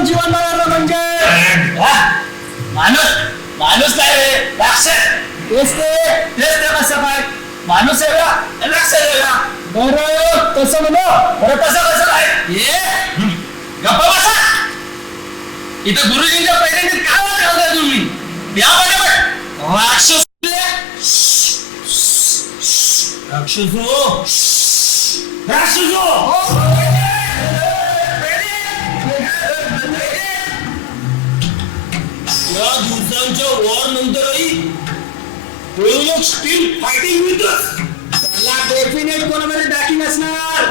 जीवन म्हणजे माणूस माणूस काय रे राक्षस तेच ते कसं काय माणूस आहे का राक्षस आहे का बरं तसं म्हणू बरं तसं कसं काय ये गप्पा बसा इथं गुरुजींच्या पहिल्यांदा काय ठेवताय तुम्ही या बरोबर राक्षस राक्षसो राक्षसो या दिवसांच्या वॉर नंतरही स्टील फायटिंग विथ त्याला डेफिनेट कोणामध्ये बॅकिंग असणार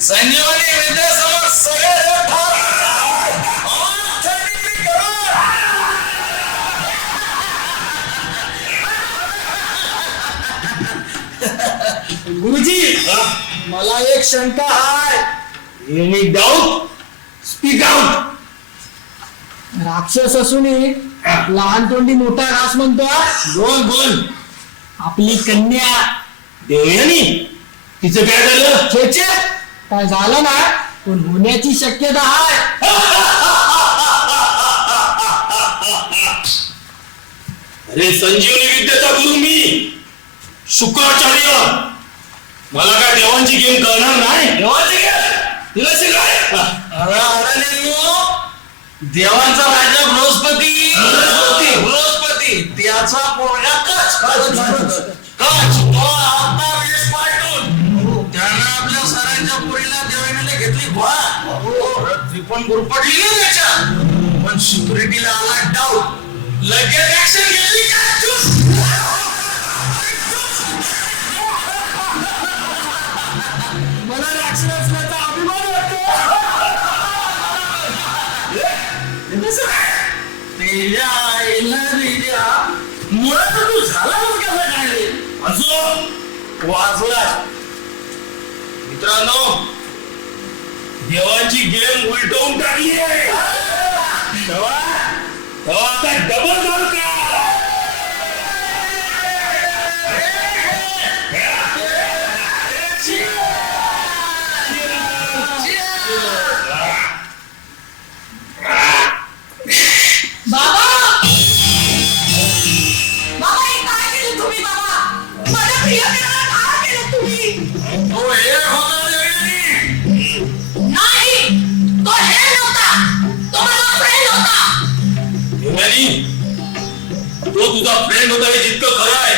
संजीवनी विद्यासमोर सगळे गुरुजी मला एक शंका आहे एनी डाऊट स्पीक आउट राक्षस असूनही लहान तोंडी मोठा घास म्हणतो बोल बोल आपली कन्या देवयानी तिचं काय झालं छेचे काय झालं ना पण होण्याची शक्यता आहे अरे संजीवनी विद्याचा गुरु मी शुक्राचार्य मला काय देवांची गेम कळणार नाही देवांची गेम देवांचा राजा बृहस्पती बृहस्पती त्याचा पोरगा कच त्यानं आपल्या सरांच्या पोरीला देवाने घेतली पण गुरपटली नाही त्याच्या पण सिक्युरिटीला आला डाऊट लगेच ऍक्शन घेतली मला राक्षस असल्याचा अभिमान वाटतो तेजा आईला रिजा मुळात तू झालाच कसा काय रे असो वाचला मित्रांनो देवाची गेम उलटवून टाकली आहे आता डबल मार का तो तुझा फ्रेंड होता हे जितकं खरं आहे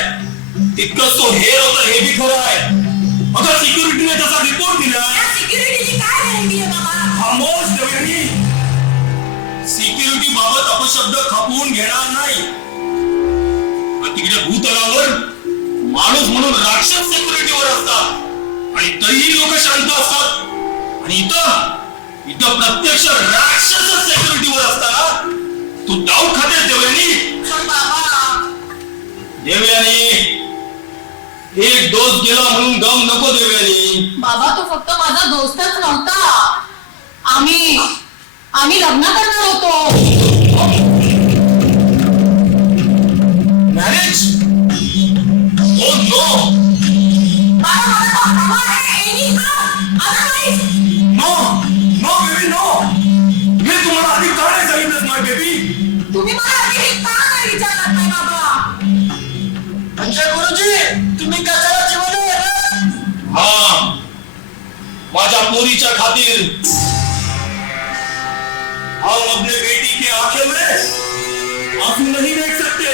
तितकंच तो हेर होता हे बी खरं आहे अगं सिक्युरिटीने त्याचा रिपोर्ट दिला खामोश देवयानी सिक्युरिटी बाबत अपशब्द खपवून घेणार नाही तिकडे भूतलावर माणूस म्हणून राक्षस सिक्युरिटीवर असतात आणि तरीही लोक शांत असतात आणि इथं प्रत्यक्ष राक्षस सिक्युरिटीवर असतात तू डाऊट खातेस देवयानी देवयानी एक दोस्त गेला म्हणून गम नको देवयानी बाबा तो फक्त माझा दोस्तच नव्हता आम्ही लग्न करणार होतो marriage oh no no no baby no मी तुम्हाला आधी का नाही सांगितलं माय बेबी तुम्ही मला आधी का नाही विचारलं नाही बाबा म्हणजे गुरुजी तुम्ही कशाला जीवन बाबा माझ्या पोरीच्या खातिर। हम अपने बेटी के आंखें में आंसू नहीं देख सकते,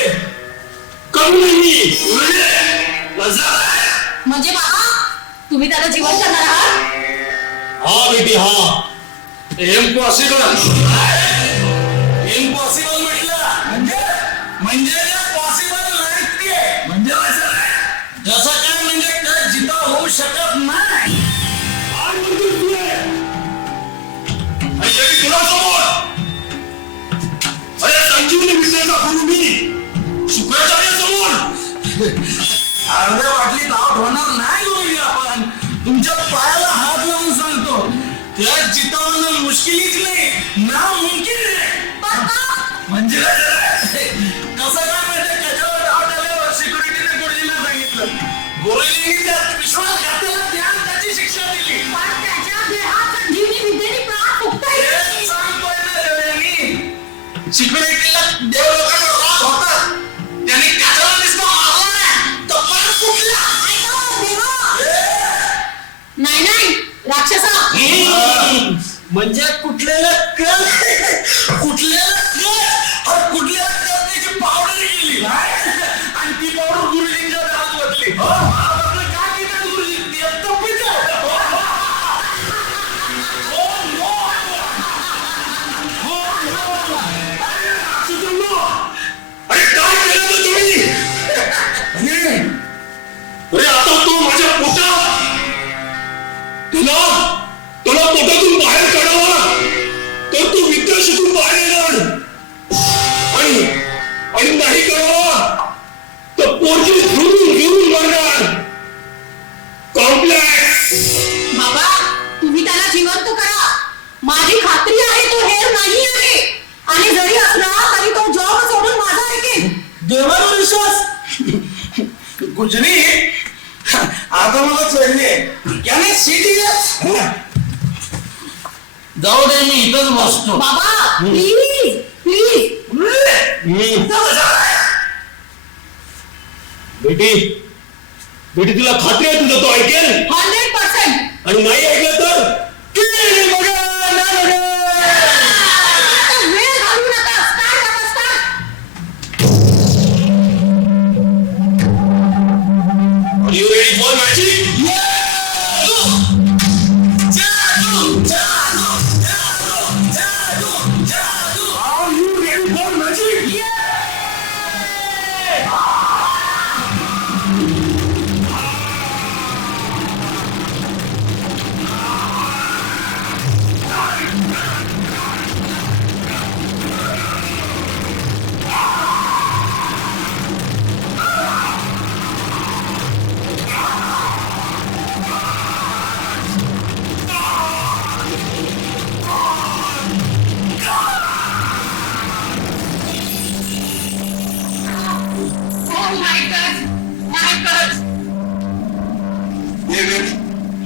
कभी नहीं। मुझे नजर है। म्हणजे बाबा तुम्ही त्याला जिवंत करणार आहात? हाँ बेटी हाँ, इम्पॉसिबल इम्पॉसिबल म्हटलं म्हणजे पॉसिबल नाही, म्हणजे जसं काय म्हणजे काय जिता होऊ शकत नाही। म्हणजे की तुला समोर अरे संजीवनी विद्येचा गुरु मी शुक्राचार्य समोर अर्ध्या वाटली नाव होणार नाही गुरुजी। आपण तुमच्या पायाला हात लावून सांगतो, त्या जितावणं मुश्किलीच नाही ना मुमकिन आहे। म्हणजे कसं काय म्हणजे त्याच्यावर डाव टाकल्यावर सिक्युरिटीने गुरुजींना सांगितलं, गुरुजींनी त्यात विश्वास घातला, त्याची शिक्षा दिली। पण त्याच्या देहात संजीवनी विद्येने प्राण फुकताय। हे सांगतोय ना देवयानी, सिक्युरिटीला देव लोकांवर राग होता, त्यांनी त्याच्याला नुसतं मारलं नाही तर प्राण फुटला। नाही नाही राक्षसा, म्हणजे कुठल्याला कुठल्याला त्याची पावडर गेली आणि ती पावडर गुरुजींच्या हात बसली। काय केलं गुरुजी? अरे काय केलं तर तुम्ही? अरे आता तो माझ्या पोटात, तुला पोटातून बाहेर काढावा तर तू विद्या शिकून बाहेर येणार, आणि नाही करावा तर पोरगी घेऊन मरणार। कॉम्प्लेक्स बाबा तुम्ही त्याला जिवंत करा, माझी खात्री आहे तो हेर नाही आहे, आणि जरी असला तरी तो जॉब सोडून माझा ऐकेल। देवावर विश्वास गुजरी आता मला चढले याने सिटी जाऊ दे, मी इथंच बसतो। बाबा प्लीज प्लीज। बेटी तुला खात्री आहे तुझं तो ऐकेल? 100%। आणि नाही ऐकलं तर आता वेळ घालवू नका, start. Are you ready for magic? Are you ready for magic? Oh my God, my God।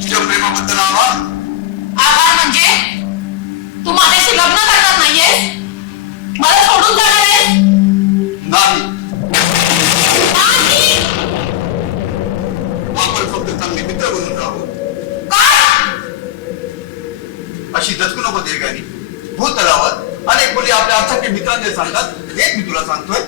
तुझ्या प्रेमाबद्दल आभार। आभार म्हणजे तू माझ्याशी लग्न करणार नाहीयेस, मला सोडून जाणार आहेस? नाही, नाही। आपण फक्त चांगले मित्र बनून राहू। काय? अशी दचकू नको देवयानी। भूतलावर अनेक मुली आपल्या आचार्य मित्रांचे सांगतात, हेच मी तुला सांगतोय।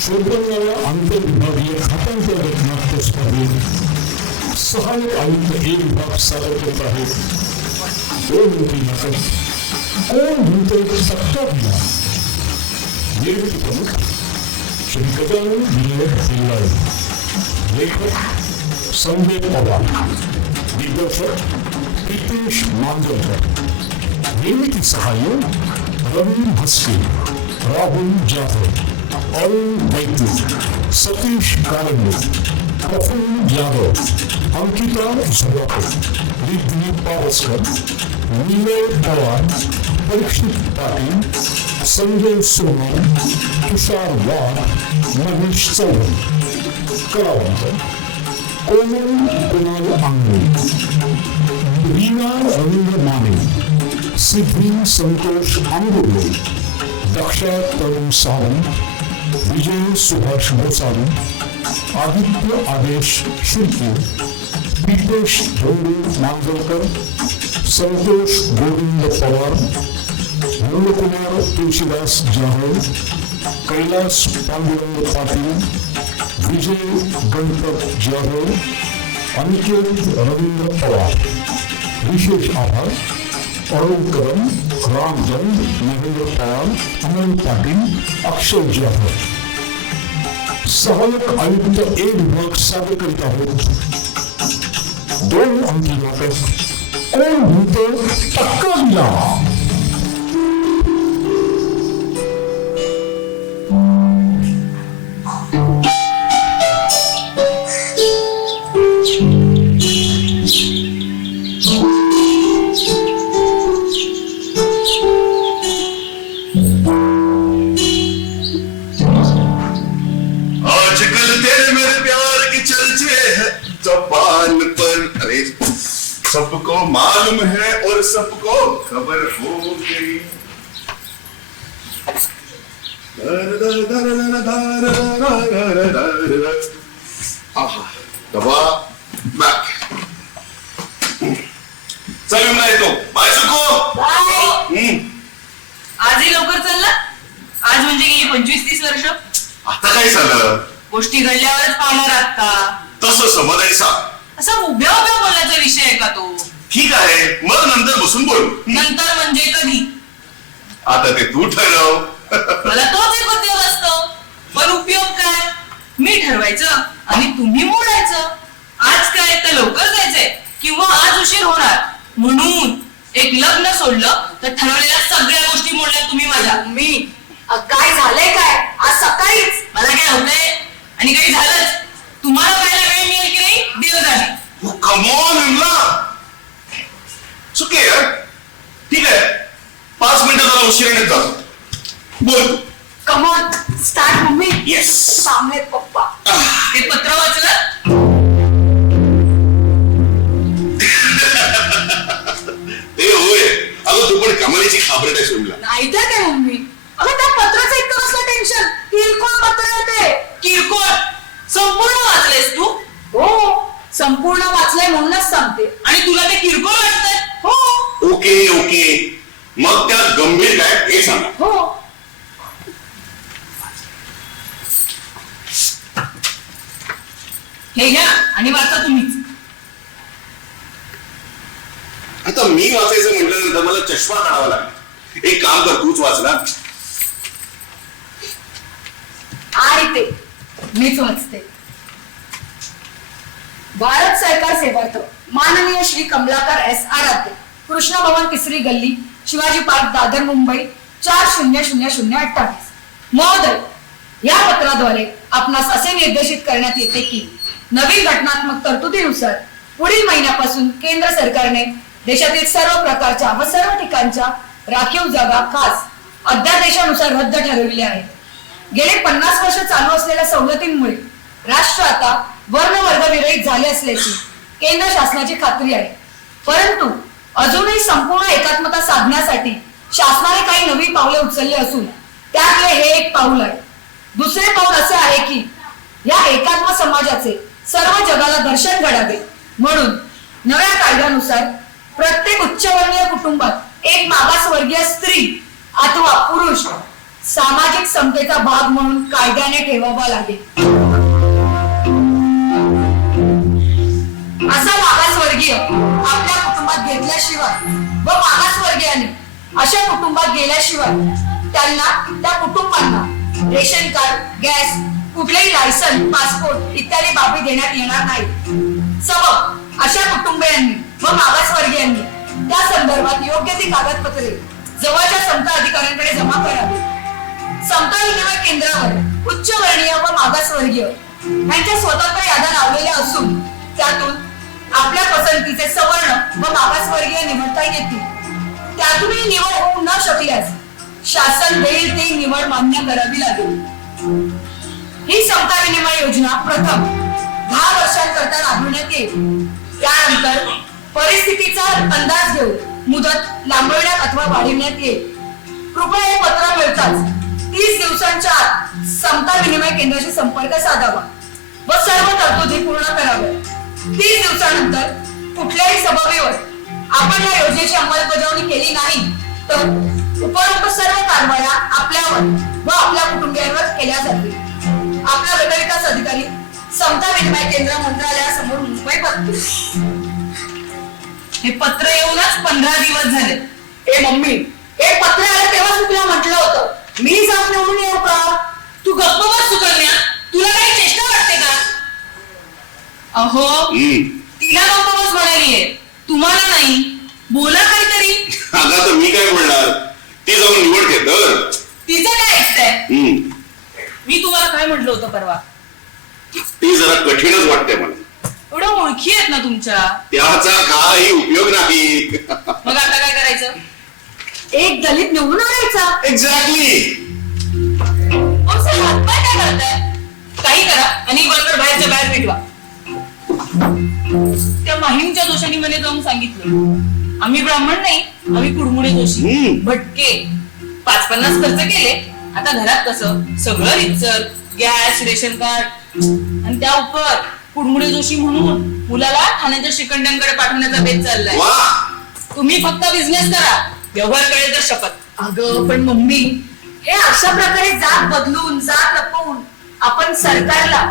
शोधण्याला आंतरविभागीय खात्यांतर्गत नाट्य स्पर्धेत सहाय्यक आयुक्त ए विभाग सादर करत आहेत. दोन मोठी नाटक कोण म्हणते सत्ता दिला. निर्मिती प्रमुख श्री गजानन विनायक पिल्लाय, लेखक संजय पवार, दिग्दर्शक प्रीतेश मांजरकर, निर्मिती सहाय्य रवी म्हस्के, राहुल जाधव, अरुण वैद्य, सतीश कारंडे, प्रफुल्ल यादव, अंकिता झुलाकर, रिद्धी पावसकर, नीलय पवार, परीक्षित पाटील, संजय सोनल, तुषार वाघ, महेश चौहान. कलावंत कोमल कुणाल आंगळे, रीना रवींद्र माने, सिद्धी संतोष आंबोले, दक्षा तरुण सावंत, विजय सुभाष गोसावी, आदित्य आदेश शिर्के, दीपेश धोंडे मांजरकर, संतोष गोविंद पवार, नंदकुमार तुळशीदास जाधव, कैलास पांडुरंग पाटील, विजय गणपत जाधव, अनिकेत रवींद्र पवार. विशेष आभार अरुण कदम, रामचंद, महेंद्र पवार, अमोल पाटील, अक्षय जाधव. सहाय्यक आयुक्त ए विभाग सादर करीत आहोत दोन अंकी नाटक कोण म्हणतं टक्का दिला. सबको मालूम है और सबको खबर हो गई. दबा बॅक चल विमला येतो. बाय सुको. आजही लवकर चालला. आज म्हणजे गेली 25-30 वर्ष. आता काय झालं. गोष्टी घडल्यावरच पाहणार आहात का. तसं समजायचा. असा उभ्या उभ्या बोलायचा विषय आहे का तो. ठीक आहे मग नंतर बसून बोलू. नंतर म्हणजे कधी. आता ते तू ठरव. मला तोच एक उद्योग असतो. पण उपयोग काय. मी ठरवायचं आणि तुम्ही मोडायचं. आज काय तर लवकर जायचंय किंवा आज उशीर होणार म्हणून एक लग्न सोडलं तर ठरवलेल्या सगळ्या गोष्टी मोडल्या तुम्ही माझ्या. मी काय झालंय काय आज सकाळीच. मला काय होतंय आणि काही झालंच. तुम्हाला पाहायला वेळ मिळेल की नाही दिवस झाले. Come on Vimala. चुके यार. ठीक आहे 5 मिनिटं झाला उशिराने जातो. बोल. Come on start mummy. Yes. सामने पप्पा. ते पत्र वाचलं. ते होय. अगं तू पण कमालीची खाबरट आहे विमला. नाही तर काय मम्मी. अगं त्या पत्राचं इतकं कसलं टेन्शन. किरकोळ पत्र येते. किरकोळ. संपूर्ण वाचलेस तू. हो संपूर्ण वाचलंय म्हणूनच सांगते. आणि तुला ते किरकोळ वाटतंय. हो. ओके ओके मग त्यात गंभीर काय हे सांगा. हो. हे घ्या आणि वाचा तुम्हीच. आता मी वाचायचं म्हटल्यानंतर मला चष्मा काढावा लागला. एक काम कर तूच वाचला. आणि ते मीच वाचते. भारत सरकार सेवार्थ माननीय श्री कमलाकर एस आराध्य, कृष्ण भवन तिसरी गल्ली, शिवाजी पार्क, दादर, मुंबई 400028. महोदय, या पत्राद्वारे आपणास असे निर्देशित करण्यात येते की नवीन घटनात्मक तरतुदीनुसार पुढील महिन्यापासून केंद्र सरकारने देशातील सर्व प्रकारच्या व सर्व ठिकाणच्या राखीव जागा खास अध्यादेशानुसार रद्द ठरविल्या आहेत. गेले 50 वर्ष चालू असलेल्या सवलतींमुळे राष्ट्र आता वर्णवर्ग विरहित झाले असल्याची केंद्र शासनाची खात्री आहे. परंतु अजूनही संपूर्ण एकात्मता साधण्यासाठी शासनाने काही नवी पावले उचलली असून त्यातले हे एक पाऊल आहे. दुसरे पाऊल असे आहे की या एकात्म समाजाचे सर्व जगाला दर्शन घडावे म्हणून नव्या कायद्यानुसार प्रत्येक उच्चवर्णीय कुटुंबात एक मागासवर्गीय स्त्री अथवा पुरुष सामाजिक समतेचा भाग म्हणून कायद्याने ठेवावा लागेल. असा मागासवर्गीय आपल्या कुटुंबात घेतल्याशिवाय व मागासवर्गीयाने अशा कुटुंबात गेल्याशिवाय त्यांना त्या कुटुंबांना रेशन कार्ड, गॅस, कुठलेही लायसन, पासपोर्ट इत्यादी बाबी देण्यात येणार नाही. सबब अशा कुटुंबियांनी व मागासवर्गीयांनी त्या संदर्भात योग्य ती कागदपत्रे जवळच्या समता अधिकाऱ्यांकडे जमा करावी. समता विनिमय केंद्रावर उच्चवर्णीय व मागासवर्गीय यांच्या स्वतंत्र याद्या लावलेल्या असून त्यातून आपल्या पसंतीचे सवर्ण व मागासवर्गीय निवडता येतील. त्यातूनही निवड होऊ न शकल्यास शासन देईल ती निवड मान्य करावी लागेल. ही समता विनिमय योजना प्रथम 10 वर्षांकरता राबवण्यात येईल. त्यानंतर परिस्थितीचा अंदाज घेऊन मुदत लांबवण्यात अथवा वाढवण्यात येईल. कृपया हे पत्र मिळताच 30 दिवसांच्या आत समता विनिमय केंद्राशी संपर्क साधावा व सर्व तरतुदी पूर्ण कराव्या. 30 दिवसानंतर कुठल्याही सबबीवर आपण या योजनेची अंमलबजावणी केली नाही तर उपरोक्त सर्व कारवाया आपल्यावर व आपल्या कुटुंबियांवर केल्या जातील. आपला गटविकास अधिकारी, समता विनिमय केंद्र, मंत्रालयासमोर, मुंबई 32. हे पत्र येऊनच 15 दिवस झाले. ए मम्मी, हे पत्र आलं तेव्हा तुला म्हटलं होतं मी जाऊन निवडून येऊ का? तू गप्प बस सुकन्या, तुला काही चेष्टा वाटते का? अहो तिला गप्प बस म्हणालीये, तुम्हाला नाही. बोला काहीतरी. अगं तर मी काय बोलणार, ती जाऊन निवड घेत. तिचं काय ऐकताय? मी तुम्हाला काय म्हटलं होतं परवा? ती जरा कठीणच वाटते मला. एवढं ओळखी आहेत ना तुमच्या, त्याचा काही उपयोग नाही. मग आता काय करायचं? एक दलित निवडून आणायचा. एक्झॅक्टली. हातपाय काय करताय? काही करा आणि बरोबर बाहेरच्या बाहेर भेटवा. त्या माहीमच्या जोशानी मला जाऊन सांगितलं, आम्ही ब्राह्मण नाही, आम्ही कुडमुडे जोशी, भटके. 5-50 खर्च केले. आता घरात कसं सगळं रितसर, गॅस, रेशन कार्ड आणि त्या उपर कुडमुडे जोशी म्हणून मुलाला ठाण्याच्या शिकंड्यांकडे पाठवण्याचा बेत चाललाय. तुम्ही फक्त बिझनेस करा, व्यवहार कळेल तर शपथ. अगं पण मम्मी, हे अशा प्रकारे जात बदलून, जात लपवून आपण सरकारला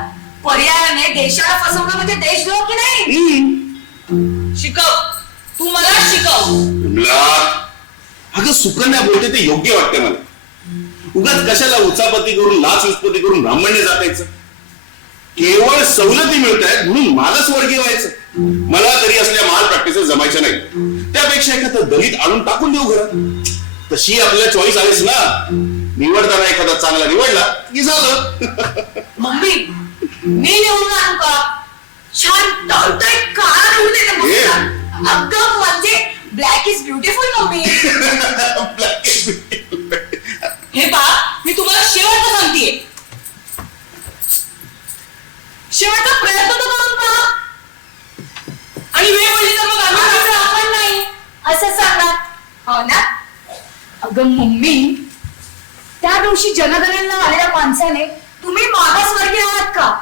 पर्यायाने देशाला फसवणं म्हणजे देशद्रोह की नाही? शिकव, तू मला शिकव. अगं सुकन्या बोलते ते योग्य वाटतं मला. उगाच कशाला उचापती करून, लाच उत्पत्ती करून ब्राह्मण्य जातायचं. केवळ सवलती मिळत आहेत म्हणून मागासवर्गीय व्हायचं. मला तरी असल्या माल प्रॅक्टिसेस जमायच्या नाही. त्यापेक्षा एखादा दलित आणून टाकून देऊ घरात. तशी आपल्याला चॉईस आहेच ना. निवडताना एखादा चांगला निवडला की झालं. मम्मी, मी निवडून आणू का? छान टवटवीत काळा निवडून येते मस्त. अगं म्हणजे ब्लॅक इज ब्युटिफुल मम्मी. हे पहा, मी तुम्हाला शेवटचं सांगतेय. शेवटचा प्रयत्न तर करून पहा. आणि वेळ पडली तर मग आम्ही आपण नाही असं सांगा. हो ना? अगं मम्मी, त्या दिवशी जनगणनेला आलेल्या माणसाने तुम्ही मागासवर्गीय आहात का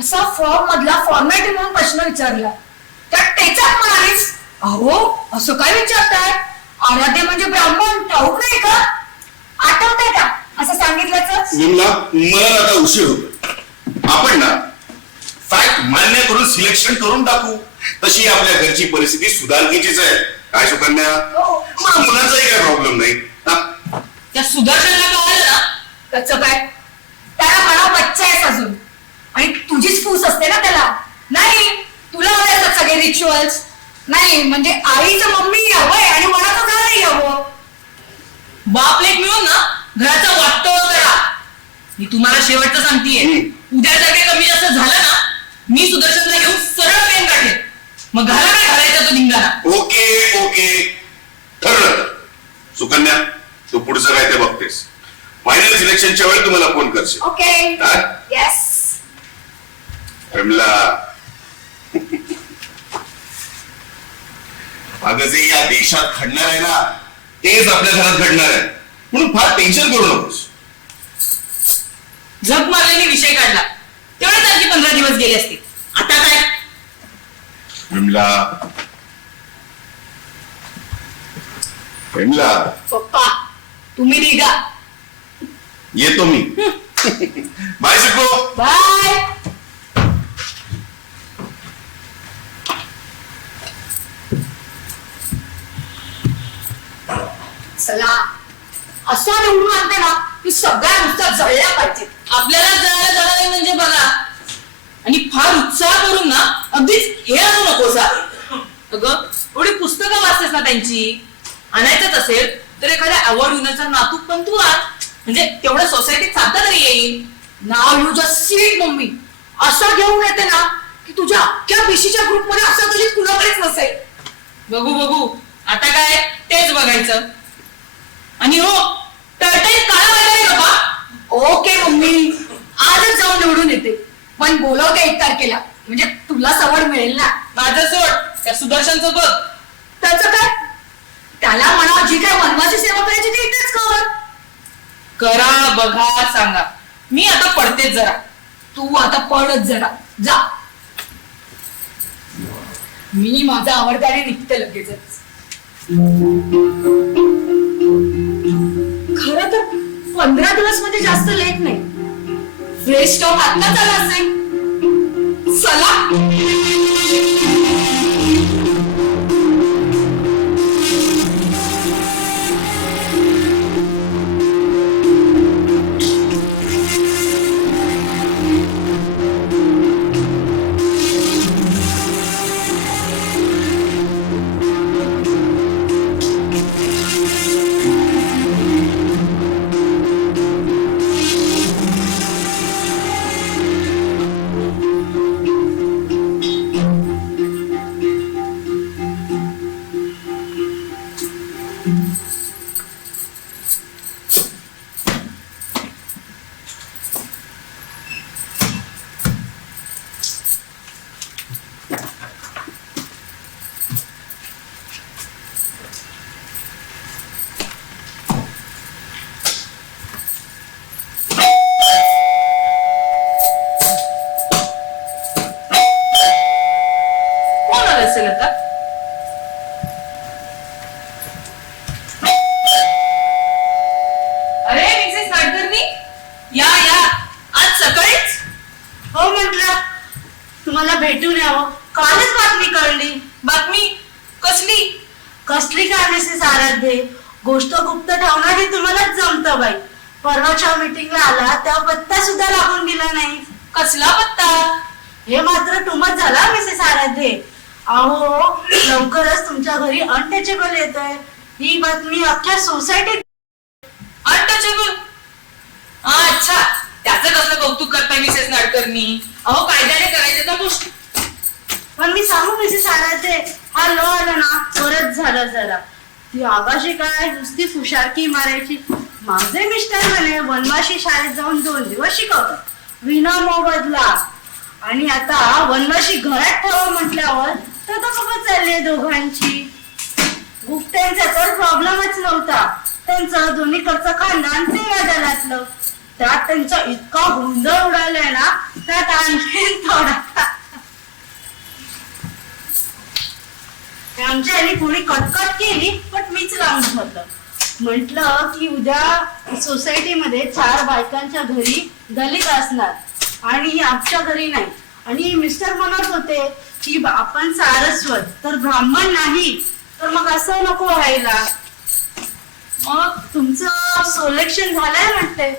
असा फॉर्म मधला फॉर्मॅलिटी म्हणून प्रश्न विचारला. त्यात टेचात म्हणालीस, अहो असं काय विचारताय? आराध्य म्हणजे ब्राह्मण, ठाऊक नाही का? आठवतंय का असं सांगितल्याच? मला आता उशीर होतो. आपण ना फॅक्ट मान्य करून सिलेक्शन करून टाकू. तशी आपल्या घरची परिस्थिती सुधारकीचीच आहे. काय सुकन्या? मुलांचाही काय प्रॉब्लेम नाही. त्या सुदर्शनला कळालं ना? त्याचं काय? त्याला म्हणा बच्चा आहेस अजून आणि तुझीच फूस असते ना त्याला. नाही तुला हवे सगळे रिच्युअल्स. नाही म्हणजे आईचं मम्मी हवंय आणि मनाचं झालंही हवं. बाप लेक मिळून ना घराचा वाटोळ करा. मी तुम्हाला शेवटचं सांगतेय. उद्या जर काही कमी जास्त झालं ना, मी सुदर्शनला घेऊन सरळ पेन काढेल. मग घाला काय घालायचा तो धिंगाणा. ओके ठरलं. सुकन्या, तू पुढचं काय ते बघतेस. फायनल सिलेक्शनच्या वेळी तुम्हाला फोन करशील. ओके. येस. अगं जे या देशात घडणार आहे ना, तेच आपल्या घरात घडणार आहे. म्हणून फार टेन्शन करू नकोस. झक मारल्याने विषय काढला तेवढेच आणखी 15 दिवस गेले असते. आता काय? विमला पप्पा तुम्ही निघा. येतो मी. बाय सुको. बाय. चला असा निवडून आणते ना की सगळ्या नुसत्या जळल्या पाहिजेत. आपल्याला जळायला जाणार नाही म्हणजे बघा. आणि फार उत्साह करून ना अगदीच हे आणू नकोसा. अगं एवढी पुस्तकं वाचतेस ना त्यांची, आणायचंच असेल तर एखाद्या अवॉर्ड विनरचा नातू पण तू आण, म्हणजे तेवढं सोसायटीत चालता तरी येईल. नाव यू जस्ट सीट मम्मी. असं घेऊन येते ना की तुझ्या अख्ख्या बीसीच्या ग्रुपमध्ये असं कधी कुणाकडेच नसेल. बघू बघू आता काय तेच बघायचं. आणि हो टळटळीत काळा वाटायला बाबा. ओके मम्मी, आजच जाऊन निवडून येते, पण बोलवते 1 तारखेला, म्हणजे तुला सवड मिळेल ना. माझं सोड, त्या सुदर्शनचं बघ. त्याचं काय, त्याला म्हणा जी काय वनवाची सेवा करायची ती इथेच कर. करा बघा सांगा, मी आता पडतेच जरा. तू आता पडत जरा जा. मी माझा आवडत्याने निघते लगेचच. खरं तर 15 दिवस म्हणजे जास्त लेट नाही. फ्रेश स्टॉक आत्ताच आला असेल. चला. कोण आलं असेल आता? अरे मिसेस नाडकर्णी, या या, आज सकाळीच. हो म्हटलं तुम्हाला भेटून यावं. कालच बातमी कळली. बातमी कसली? कसली काय मिसेस आराध्ये, गोष्ट गुप्त ठेवणं हे तुम्हालाच जमतं बाई. परवाच्या मीटिंगला आला तेव्हा पत्ता सुद्धा लागून गेला नाही. कसला पत्ता? हे मात्र टुमत झाला मिसेस आराध्ये. अहो लवकरच तुमच्या घरी अनटचेबल येतोय. ही बातमी अख्ख्या सोसायटीत. अनटचेबल? अच्छा, त्याचं कसलं कौतुक करताय मिसेस नाडकर्णी? अहो कायद्याने करायचं तर गोष्ट. पण मी सांगू मिसेस आराध्ये, हा लॉ आला ना परत झाला जरा. ती आगाशी काय नुसती फुशारकी मारायची. माझे मिस्टर म्हणे वनवाशी शाळेत जाऊन 2 दिवस शिकवतात विना मोबदला. आणि आता वनवाशी घरात ठेवा म्हटल्यावर तर बघत चालली दोघांची. गुप्त्यांचा तर प्रॉब्लेमच नव्हता. त्यांचं दोन्हीकडचं खानदान सेवा दलातलं. त्यात त्यांचा इतका गोंधळ उडालाय ना, त्यात आणखी थोडा. आमच्या यांनी कोणी कटकट केली पण मीच लावून ठेवलं. म्हटलं की उद्या सोसायटीमध्ये 4 बायकांच्या घरी दलित असणार आणि आमच्या घरी नाही. आणि मिस्टर म्हणत होते की आपण सारस्वत तर ब्राह्मण नाही, तर मग असं नको व्हायला. मग तुमचं सिलेक्शन झालंय म्हणते.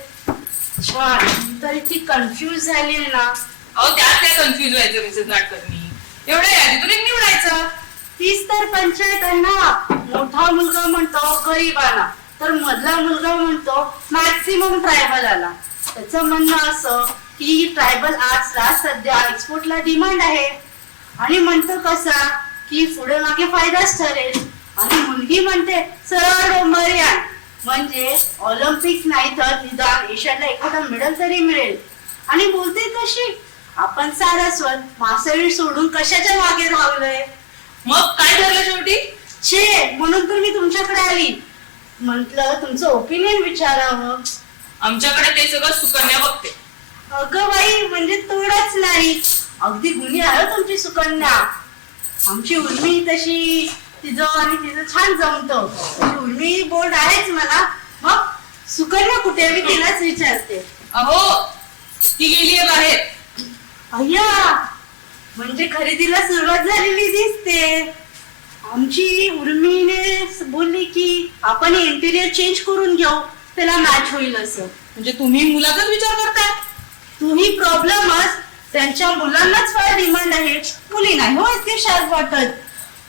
छान. तर इतकी कन्फ्युज झाली ना. अहो त्यात काय कन्फ्युज व्हायचं मिसेस नाडकर्णी? एवढ्या यादीतून एक निवडायचं. तीच तर पंचायत आहे ना. मोठा मुलगा म्हणतो गरीबाला, तर मधला मुलगा म्हणतो मॅक्सिमम ट्रायबल आला. त्याचं म्हणणं असं की ट्रायबल आर्ट्सला सध्या एक्सपोर्टला डिमांड आहे. आणि म्हणतो कसा की पुढे मागे फायदाच ठरेल. आणि मुलगी म्हणते सरळ डोंबरियान, म्हणजे ऑलिम्पिक्स नाही तर निदान एशियाला एखादा मेडल तरी मिळेल. आणि बोलते कशी आपण सारस्वत मासळी सोडून कशाच्या मागे राहिलोय. मग काय ठरलं शेवटी? छे, म्हणून तर मी तुमच्याकडे आली. म्हंटल तुमचं ओपिनियन विचारावं. आमच्याकडे ते सगळं सुकन्या बघते. अगं बाई, म्हणजे तेवढंच नाही, अगदी गुणी आहे तुमची सुकन्या. आमची उर्मी तशी तिचं आणि तिचं छान जमतं. उर्मी बोर्ड आहेच मला. मग सुकन्या कुठे? मी तिलाच विचारते. अहो ती गेलीये बाहेर. अय्या, म्हणजे खरेदीला सुरुवात झालेली दिसते. आमची उर्मीने बोलली की आपण इंटिरियर चेंज करून घेऊ, त्याला मॅच होईल असं. म्हणजे तुम्ही मुलाचाच विचार करताय? तुम्ही प्रॉब्लेमच त्यांच्या मुलांनाच फार डिमांड आहे, मुली नाही हो इतके शार्प वाटत.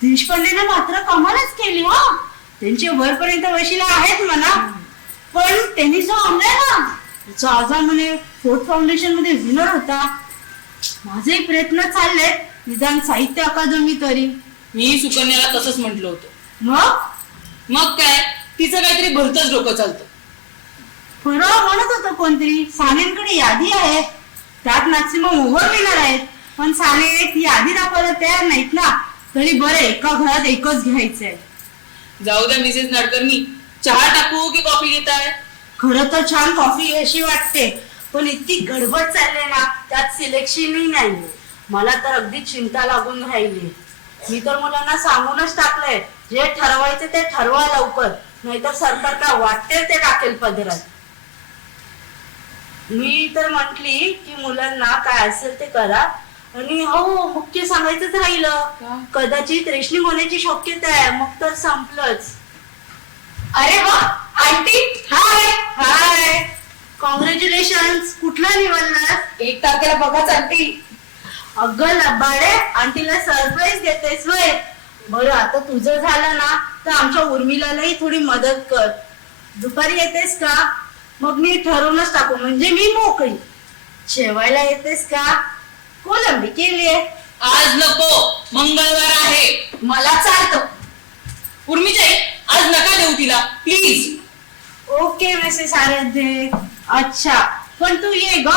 देशपांडेने मात्र कमालच केली हो. त्यांचे वरपर्यंत वशिला आहेत म्हणा, पण त्यांनी जो आणलाय ना त्याचा आजा म्हणे फोर्ट फाउंडेशन मध्ये विनर होता. माझे प्रयत्न चालले निदान साहित्य अकादमी तरी. मी सुकन्याला तसंच म्हटलं होतं. मग काय तिचं काहीतरी भलतंच डोकं चालतं. परवा म्हणत होतं कोणतरी सानेंकडे यादी आहे, त्यात मॅक्सिमम ओव्हर विनर आहेत, पण साने ती यादी दाखवायला तयार नाहीत ना. तरी बरं एका घरात एकच घ्यायचंय. जाऊ द्या मिसेस नाडकर्णी, चहा टाकू की कॉफी घेताय? खरं तर छान कॉफी अशी वाटते, पण इतकी गडबड चालले ना त्यात सिलेक्शनही नाही. मला तर अगदी चिंता लागून राहिली. मी तर मुलांना सांगूनच टाकलंय, जे ठरवायचे ते ठरवा लवकर, नाहीतर सरकार काय वाटते ते टाकेल पदरात. मी तर म्हटली की मुलांना काय असेल ते करा, आणि हो मुख्य सांगायचंच राहिलं, कदाचित रेशनिंग होण्याची शक्यता आहे, मग तर संपलंच. अरे वा आंटी, हाय हाय, कॉंग्रॅच्युलेशन. कुठला निवडणार? 1 तारखेला बघाच आंटी. अगं लबाडे, आंटीला सरप्राईज देतेस वय. बरं आता तुझं झालं ना तर आमच्या उर्मिलालाही थोडी मदत कर. दुपारी येतेस का? मग मी ठरवूनच टाकू, म्हणजे मी मोकळी. जेवायला येतेस का? कोलंबी केलीये. आज नको, मंगळवार आहे. मला चालतं. उर्मीताई आज नका देऊ तिला प्लीज. Okay Mrs Aradhye. अच्छा, पण तू ये ग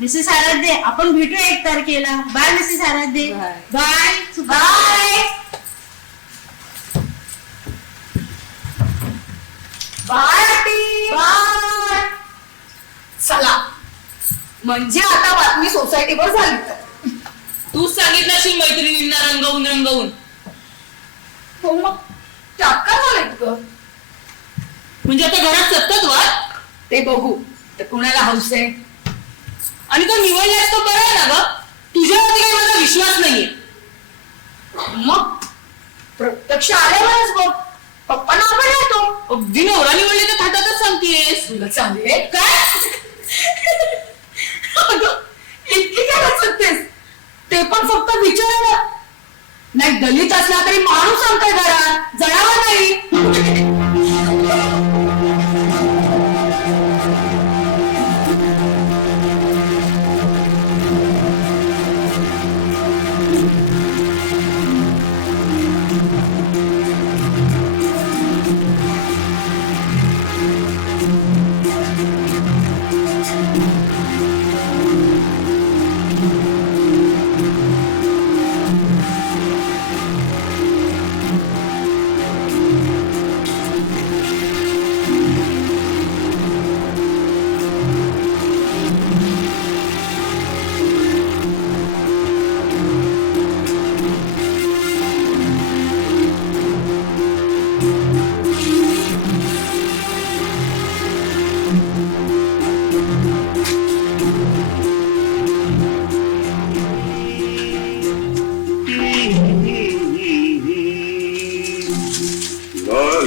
मिसेस आराध्ये, आपण भेटूया 1 तारखेला. Bye Mrs Aradhye. Bye bye bye aunty. Bye. चला, म्हणजे आता बातमी सोसायटीवर झाली. तूच सांगितलं असेल मैत्रिणींना रंगवून रंगवून. हो मग त्यात काय झालं ग? म्हणजे आता घरात सतत वाद. ते बघू तर कुणाला हौस आहे. आणि तो निवडलास तो बरा आहे ना ग. तुझ्यावरती काही माझा विश्वास नाहीये. मग प्रत्यक्ष आल्यावरच बघ, पप्पांना आवडला तो. अगदी नवरा निवडले तर थाटातच सांगतेस. तुला चांगले काय? अगं, इतकी काय रचतेस? ते पण फक्त विचारायला. नाही दलित असला तरी माणूस सांगताय घरात, जनावर नाही.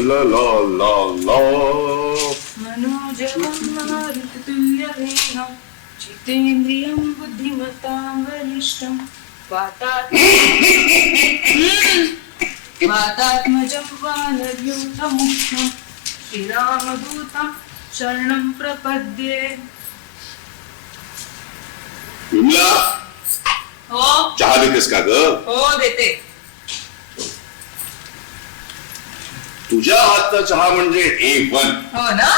ला ला ला ला. मनोजवन्मारुततुल्यवेगं जितेन्द्रियं बुद्धिमतां वरिष्ठं वातात्मजं वानरयूथमुख्यं श्रीरामदूतं शरणं प्रपद्ये. विमला, हो चहा देतेस का ग? हो देते. तुझ्या हातचा चहा म्हणजे A1. हो ना.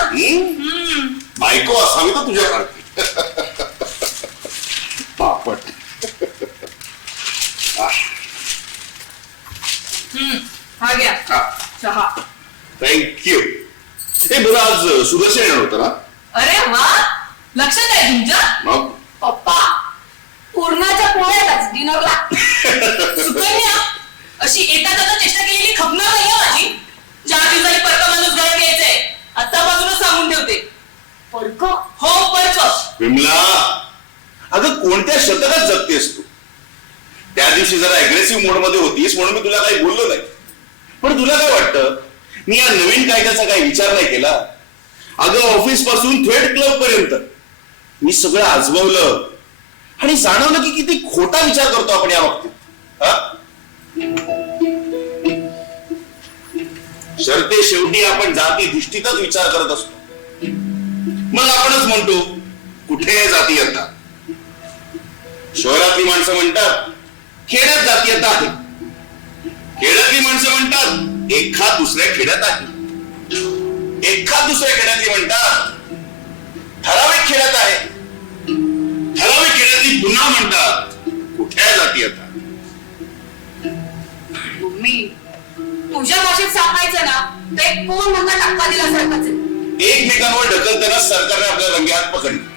बायको असावी तर तुझ्यासारखी. पापट. हा घ्या चहा. थँक्यू. हे बरं, आज सुदर्शन येणार होता ना? अरे वा, लक्षात आहे तुमच्या. मग पप्पा पूर्णाच्या पोळ्यातच डिनरला. सुकन्या अशी येता जाता चेष्टा केलेली खपणार नाही माझी. 4 दिवसांनी परका माणूस घरात यायचंय, आतापासूनच सांगून ठेवते. विमला, अगं कोणत्या शतकात जगतेस तू? त्या दिवशी जरा अग्रेसिव्ह मोड मध्ये होतीस म्हणून मी तुला काही बोललो नाही. पण तुला काय वाटतं मी या नवीन कायद्याचा काही विचार नाही केला? अगं ऑफिस पासून थेट क्लब पर्यंत मी सगळं आजमावलं आणि जाणवलं की किती खोटा विचार करतो आपण या बाबतीत. शर्ते शेवटी आपण जाती धिष्ठितच विचार करत असतो. मग आपणच म्हणतो कुठे जातीयता. शहरातली माणसं म्हणतात खेड्यात जातीयता आहे, खेड्यातली माणसं म्हणतात एखाद दुसऱ्या खेड्यात आहे, एखाद दुसऱ्या खेड्यातली म्हणतात ठराविक खेड्यात आहे, ठराविक खेड्यातली पुन्हा म्हणतात कुठे जातीयता. मम्मी, तुझ्या भाषेत सांगायचं ना ते कोण म्हणता टक्का दिल्यासारखंच आहे. एकमेकांवर ढकलताना सरकारने आपल्या रंग्यात पकडले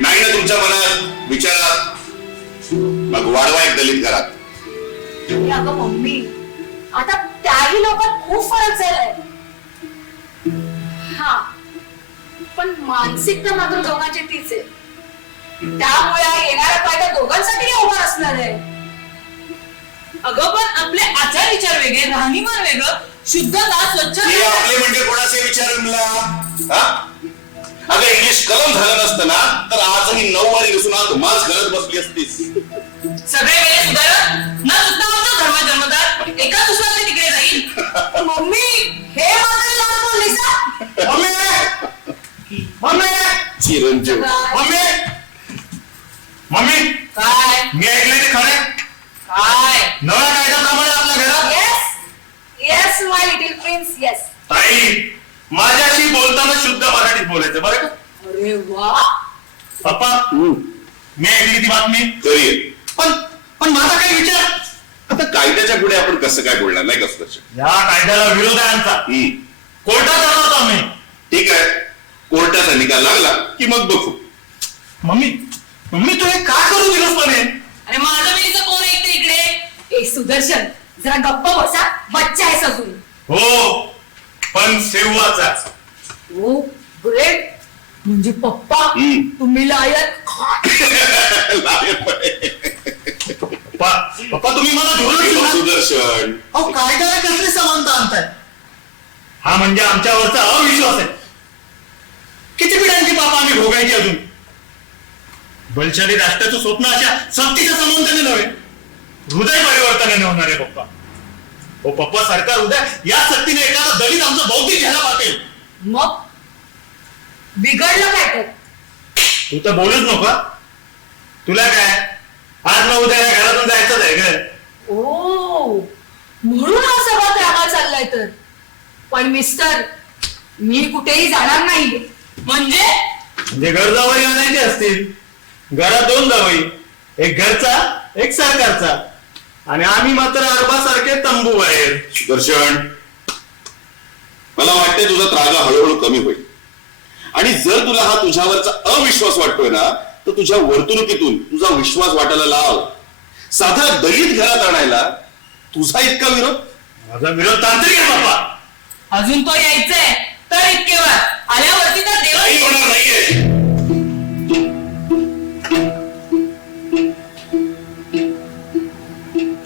नाही ना तुमच्या मनात विचारात, मग वाढवा एक दलित घरात. आणि अगं मम्मी, आता त्याही लोकात खूप फरक झालाय. हा, पण मानसिकता मात्र दोघांची तीच आहे. त्यामुळे हा येणारा कायदा दोघांसाठी उभा असणार आहे. अगं पण आपले आचार विचार वेगळे, राहणीमान वेगळं, शुद्धता स्वच्छ हे आपले म्हणजे कोणाचे विचार विमला? अगं इंग्लिश कलम झालं नसतं ना तर आजही 9 वारी बसून आज मास घरात बसली असतीस. सगळे वेळे सुधारत न सुद्धा आमचा धर्म जन्मदार एका दुसऱ्याचे तिकडे जाईल. मम्मी, हे मात्र लहान बोललीस ना? मम्मी, मम्मी, चिरंजीव मम्मी, मम्मी, काय मी ऐकलंय ते खरं? काय नव्या कायद्याप्रमाणे आपल्या घरात येस येस माय लिटिल प्रिन्स, येस. ताई माझ्याशी बोलताना शुद्ध मराठीत बोलायचं बरं का? अरे वा. पप्पा, मी ऐकली ती बातमी. करिये पण पण माझा काही विचार. आता कायद्याच्या पुढे आपण कसं काय बोलणार नाही कसं लक्षात. या कायद्याला विरोध आहे आमचा. कोर्टात जाणार होतो आम्ही. ठीक आहे, कोर्टाचा निकाल लागला की मग बघू. मम्मी, मम्मी तू हे काय करू दिलंस पण हे? अरे माझं वेळीचं कोण ऐकते इकडे? ए सुदर्शन, जरा गप्प बसा, बच्चा आहे अजून. हो, पण सेवाचा. ओ ग्रेट. म्हणजे पप्पा तुम्ही लायक. पप्पा तुम्ही मला धोरण सुदर्शन, अहो कायद्याला कसली समानता आणताय? हा म्हणजे आमच्यावरचा अविश्वास आहे. किती पिढ्यांची पापा आम्ही भोगायची अजून? बलशाली राष्ट्राचं स्वप्न अशा सक्तीच्या समानतेने नव्हे, हृदय परिवर्तनाने होणार आहे पप्पा. हो पप्पा, सरकार उद्या या सक्तीने एखादा दलित आमचं बौद्धिक घ्यायला पाहते. मग बिघडलं काय तर? तू तर बोलूच नका. तुला काय आज ना उद्या या घरातून जायचंच आहे ग. ओ, म्हणून हा सगळा ड्रामा चाललाय तर. पण मिस्टर, मी कुठेही जाणार नाही. म्हणजे घर जावई आणायचे असतील. घरात 2 जावई, एक घरचा एक सरकारचा, आणि आम्ही मात्र अरबासारखे तंबू बाहेर. सुदर्शन, मला वाटतंय तुझा त्रागा हळूहळू कमी होईल. आणि जर तुला हा तुझ्यावरचा अविश्वास वाटतोय ना तर तुझ्या वर्तणुकीतून तुझा विश्वास वाटायला लाव. साधा दलित घरात आणायला तुझा इतका विरोध? माझा विरोध तांत्रिक आहे बाप्पा. अजून तो यायचंय तर इतके वेळ आल्यावरती तर काही देव होणार नाहीये.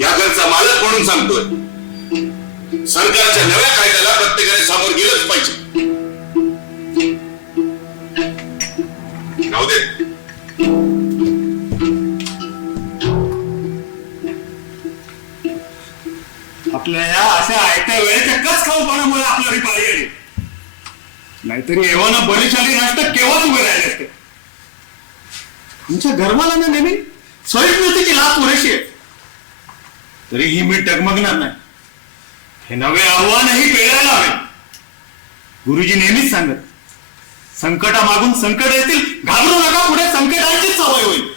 या घरचा मालक म्हणून सांगतोय, सरकारच्या नव्या कायद्याला प्रत्येकाने सामोर गेलंच पाहिजे. राहू दे. आपल्या या अशा आयत्या वेळेच्या कच खाऊपणामुळे आपल्याला पाळी आली. नाहीतरी एव्हाना बलिशाली राष्ट्र केव्हाच उभे राहिले असते. आमच्या घरमालांना नेहमी सहिष्णुतेची लाभ पुरेशी आहे. तरीही मी डगमगणार नाही. हे नवे आव्हानही पेळायला हवे. गुरुजी नेहमीच सांगत, संकटामागून संकट येतील, घाबरू नका, पुढे संकटांचीच सवय होईल.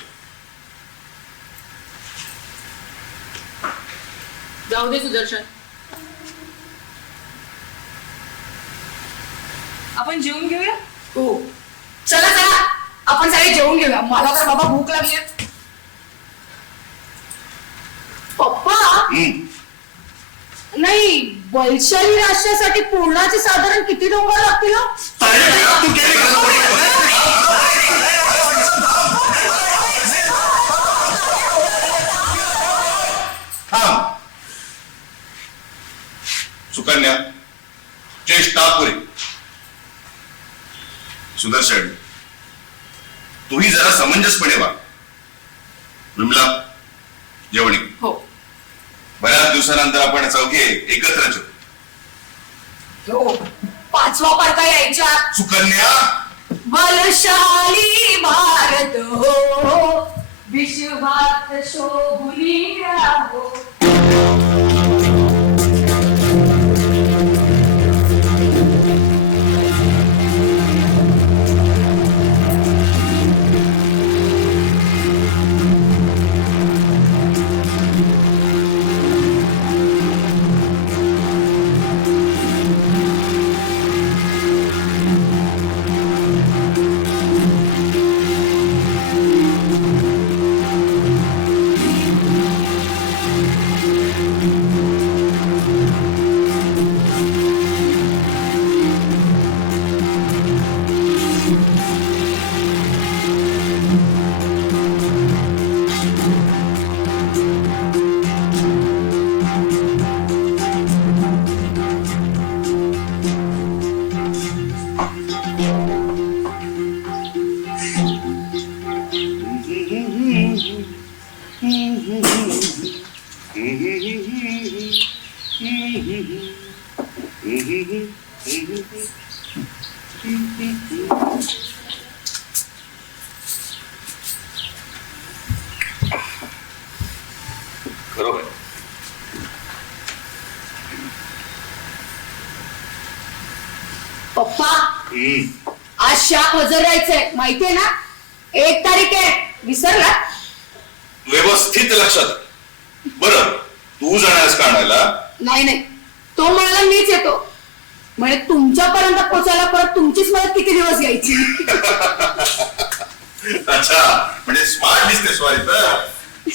जाऊ दे सुदर्शन, आपण जेवून घेऊया. हो, चला चला आपण सगळे जेवून घेऊया. मला तर बाबा भूक लागली. पप्पा, नाही, वैशाली राष्ट्रासाठी पूर्णाचे साधारण किती डोंगर लागतील? तू सुकन्या, चेष्टा पुरी. सुदर्शन, तूही जरा समंजसपणे वाग. विमला, जेवणी. हो. बऱ्याच दिवसानंतर आपण चौघे एकत्रच होतो. हो, 5वा पाडका यायच्या. सुकन्या, बलशाली भारत हो, विश्वात शोभुनी राहो. बरोबर. पप्पा, आज शाप हजर राहायचंय माहितीये ना? 1 तारीख आहे, विसरला? व्यवस्थित लक्षात. बरं, तू जाण्यास का आणायला? नाही, तो म्हणाला मीच येतो. म्हणजे तुमच्यापर्यंत पोहोचायला परत तुमचीच मदत किती दिवस घ्यायची? अच्छा, म्हणजे स्मार्ट दिसते स्वारी तर.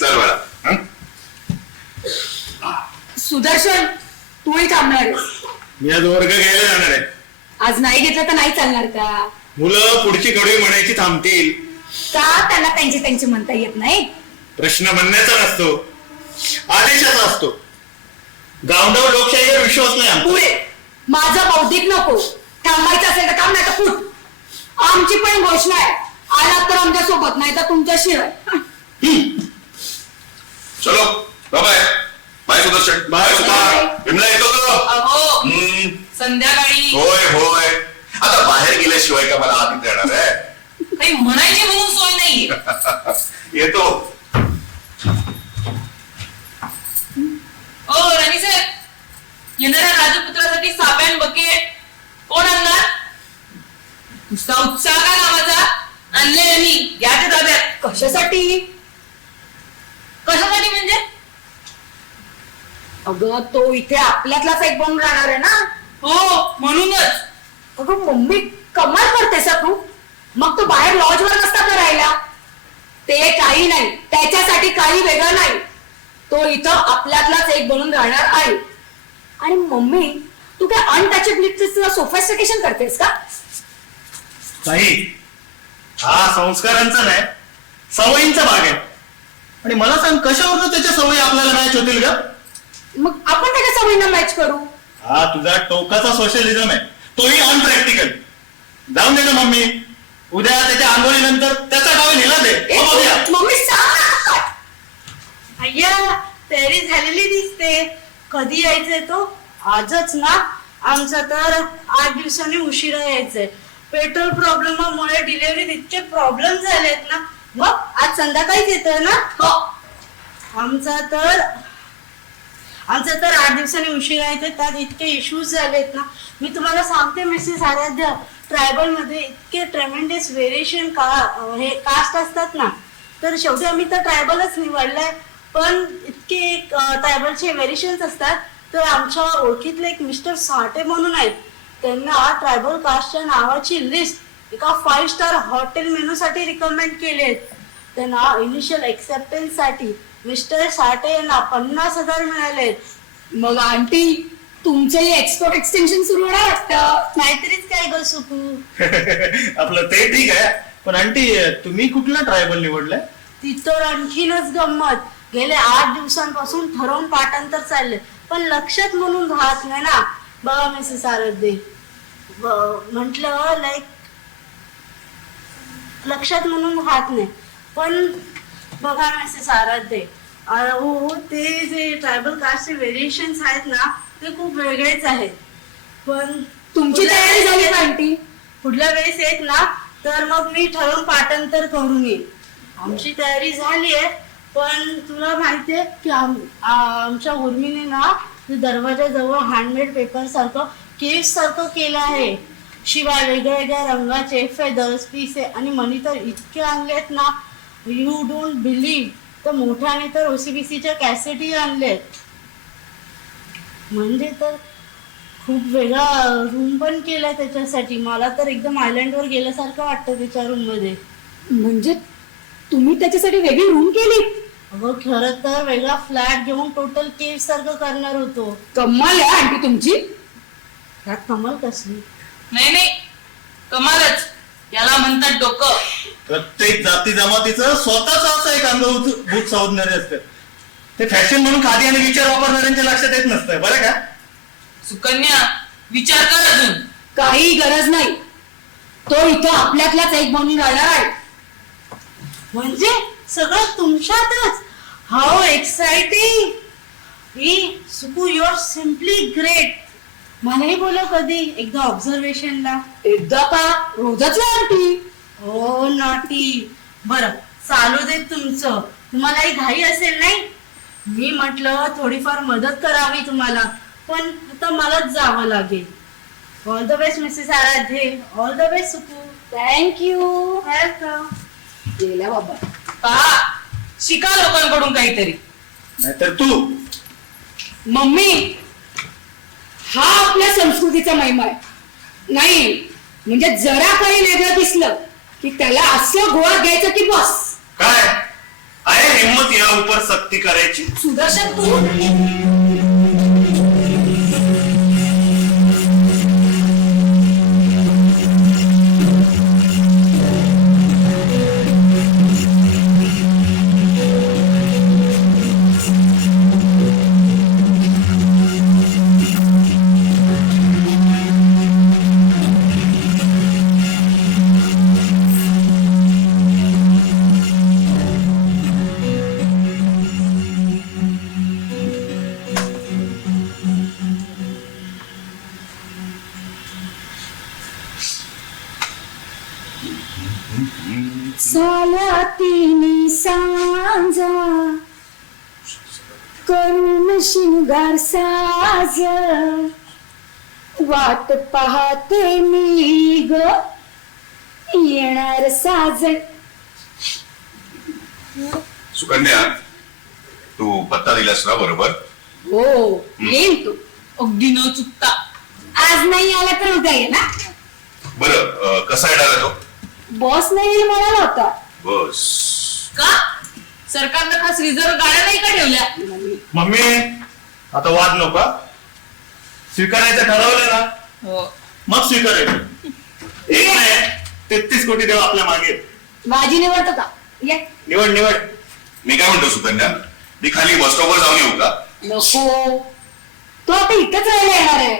चल बरं. सुदर्शन, तूही थांबणार आहेस. मी आज वर्ग घ्यायला जाणार आहे. आज नाही घेतलं तर नाही चालणार का? मुलं पुढची कडवी म्हणायची थांबतील. का त्यांना त्यांची म्हणता येत नाही? प्रश्न म्हणण्याचा नसतो, आदेशाचा असतो. गावंडव लोकशाहीवर विश्वास नाही आमचा. पुढे माझा बौद्धिक नको. थांबायचं असेल तर काम, नाही तर फुट. आमची पण घोषणा आहे, आलात तर आमच्या सोबत, नाही तर तुमच्याशिवाय. चलो, bye. Bye Sudarshan. Bye. Vimala, येतो का? अहो, संध्याकाळी होय. आता बाहेर गेल्याशिवाय का मला आत येणार आहे? काही म्हणायची म्हणून सोय नाहीये. येतो. ओ राणी साहेब, येणाऱ्या राजपुत्रासाठी साबण बकेट कोण आणणार? नुसता उत्साह का नावाचा? आणले मी, घ्या ते ताब्यात. कशासाठी? कशासाठी म्हणजे? अगं, तो इथे आपल्यातलाच एक बनून राहणार आहे ना. हो, म्हणूनच. अगं मम्मी, कमाल करतेस तू. मग तू बाहेर लॉजवर नसता का राहिला? ते काही नाही, त्याच्यासाठी काही वेगळं नाही. तो इथं आपल्यातलाच एक बनून राहणार आहे. आणि मम्मी, तू काय अनटचेबिलिटीचं सोफिस्टिकेशन करतेस का? नाही, हा संस्कारांचा नाही, सवयींचा भाग आहे. आणि मला सांग, कशावरून त्याच्या सवयी आपल्याला मॅच होतील का? मग आपण त्याच्या सवयींना मॅच करू. हा तुझा टोकाचा सोशलिझम आहे, तोही अनप्रॅक्टिकल. जाऊन दे ना मम्मी, उद्या त्याच्या आंदोलनानंतर त्याचा डाव लिहिला दे. बघूया. मम्मी सांग. अय्या, तयारी झालेली दिसते. कधी यायचंय तो? आजच ना. आमचा तर 8 दिवसांनी उशिरा यायचंय. पेट्रोल प्रॉब्लेमामुळे डिलिव्हरीत इतके प्रॉब्लेम झालेत ना. मग आज संध्याकाळीच येतोय ना? हो. आमचा तर 8 दिवसांनी उशिरा येतोय, त्यात इतके इश्यूज झालेत ना. मी तुम्हाला सांगते मिसेस आराध्या, ट्रायबल मध्ये इतके ट्रेमेंडस व्हेरिएशन हे कास्ट असतात ना. तर शेवटी आम्ही तर ट्रायबलच निवडलंय. पण इतके ट्रायबलचे व्हेरिएशन्स असतात. तर आमच्या ओळखीतले एक मिस्टर साठे म्हणून आहेत, त्यांना ट्रायबल कास्टच्या नावाची लिस्ट एका 5 स्टार हॉटेल मेनू साठी रिकमेंड केले. त्यांना इनिशियल एक्सेप्टन्स साठी मिस्टर साठे यांना 50,000 मिळालेत. मग आंटी, तुमचंही एक्सपोर्ट एक्सटेन्शन सुरू होणार वाटतं. नाहीतरीच काय ग सुकू. आपलं ते ठीक आहे, पण आंटी तुम्ही कुठला ट्रायबल निवडलाय? ती तर आणखीनच गंमत. गेले 8 दिवसांपासून ठरवून पाठांतर चालले, पण लक्षात म्हणून राहत नाही ना. बघा मिसेस आराध्ये, म्हटलं लाईक लक्षात म्हणून राहत नाही, पण बघा मिसेस आराध्ये, हो ते जे ट्रायबल कास्टचे व्हेरिएशन्स आहेत ना ते खूप वेगळेच आहेत. पण तुमची तयारी झाली का आंटी? पुढल्या वेळेस येत ना तर मग मी ठरवून पाठांतर करून येईन. आमची तयारी झाली आहे, पण तुला माहितीये की आमच्या उर्मीने ना ते दरवाजाजवळ हँडमेड पेपर सारखं केस सारखं केलं आहे. शिवाय वेगळ्या वेगळ्या रंगाचे फेदर्स, पिसे आणि मणी तर इतके आणलेत ना, यू डोंट बिलीव्ह. तर मोठ्याने तर OCBCच्या कॅसेटही आणलेत. म्हणजे तर खूप वेगळा रूम पण केलाय त्याच्यासाठी. मला तर एकदम आयलंडवर गेल्यासारखं वाटतं त्याच्या रूम मध्ये. म्हणजे तुम्ही त्याच्यासाठी वेगळी रूम केली? अगं खरं तर वेगळा फ्लॅट घेऊन टोटल केव सारखं करणार होतो. कमाल आहे आंटी तुमची. त्यात कमाल कसली? नाही कमालच, याला म्हणतात डोकं. प्रत्येक जाती जमातीचं स्वतःच असं एक अंगभूत सौंदर्य असतं. ते फॅशन म्हणून खादी आणि विचार वापरणाऱ्यांच्या लक्षात येत नसतं, बरं का? सुकन्या, विचार कर अजून. काही गरज नाही, तो इथं आपल्यातलाच एक म्हणून राहणार आहे. म्हणजे सगळं तुमच्यातच? How exciting. Suku, you are simply great. मलाही बोलव कधी एकदा ऑब्झर्वेशनला. एकदा का? रोजच आहे आंटी. हो नॉटी. बरं चालू दे तुमचं, तुम्हालाही घाई असेल नाही. मी म्हटलं थोडीफार मदत करावी तुम्हाला, पण आता मलाच जावं लागेल. All the best Mrs Aradhye. All the best Suku. Thank you. Welcome. गेल्या बाबा. पहा, शिका लोकांकडून काहीतरी. नाहीतर तू. मम्मी, हा आपल्या संस्कृतीचा महिमा आहे. नाही म्हणजे जरा काही वेगळं दिसलं की त्याला असं गोळा घ्यायचं की बस. काय आहे हिम्मत या उपर सक्ती करायची? सुदर्शन तू सालातिनी सांजा करून शिंगार साज वाट पाहते मी ग येणार साजण. सुकन्या, तू पत्ता दिलास ना बरोबर? हो येईल तू. अगदी न चुकता. आज नाही आला तर उद्या ये ना. बरं, कसा येणार तो? बॉस नाही येईल म्हणाला होता. बस. का? सरकारनं खास रिझर्व्ह गाड्या नाही का ठेवल्या? मम्मी, आता वाद नका. स्वीकारायचं ठरवलं ना, हो. मग स्वीकारायचं. एक नाही 33 कोटी देव आपल्या मागे. भाजी निवडतो का? ये. निवड निवड. मी काय म्हणतो सुकन्या, मी खाली बस स्टॉपवर जाऊन येऊ का? नको, तो आता इथंच राहायला येणार आहे.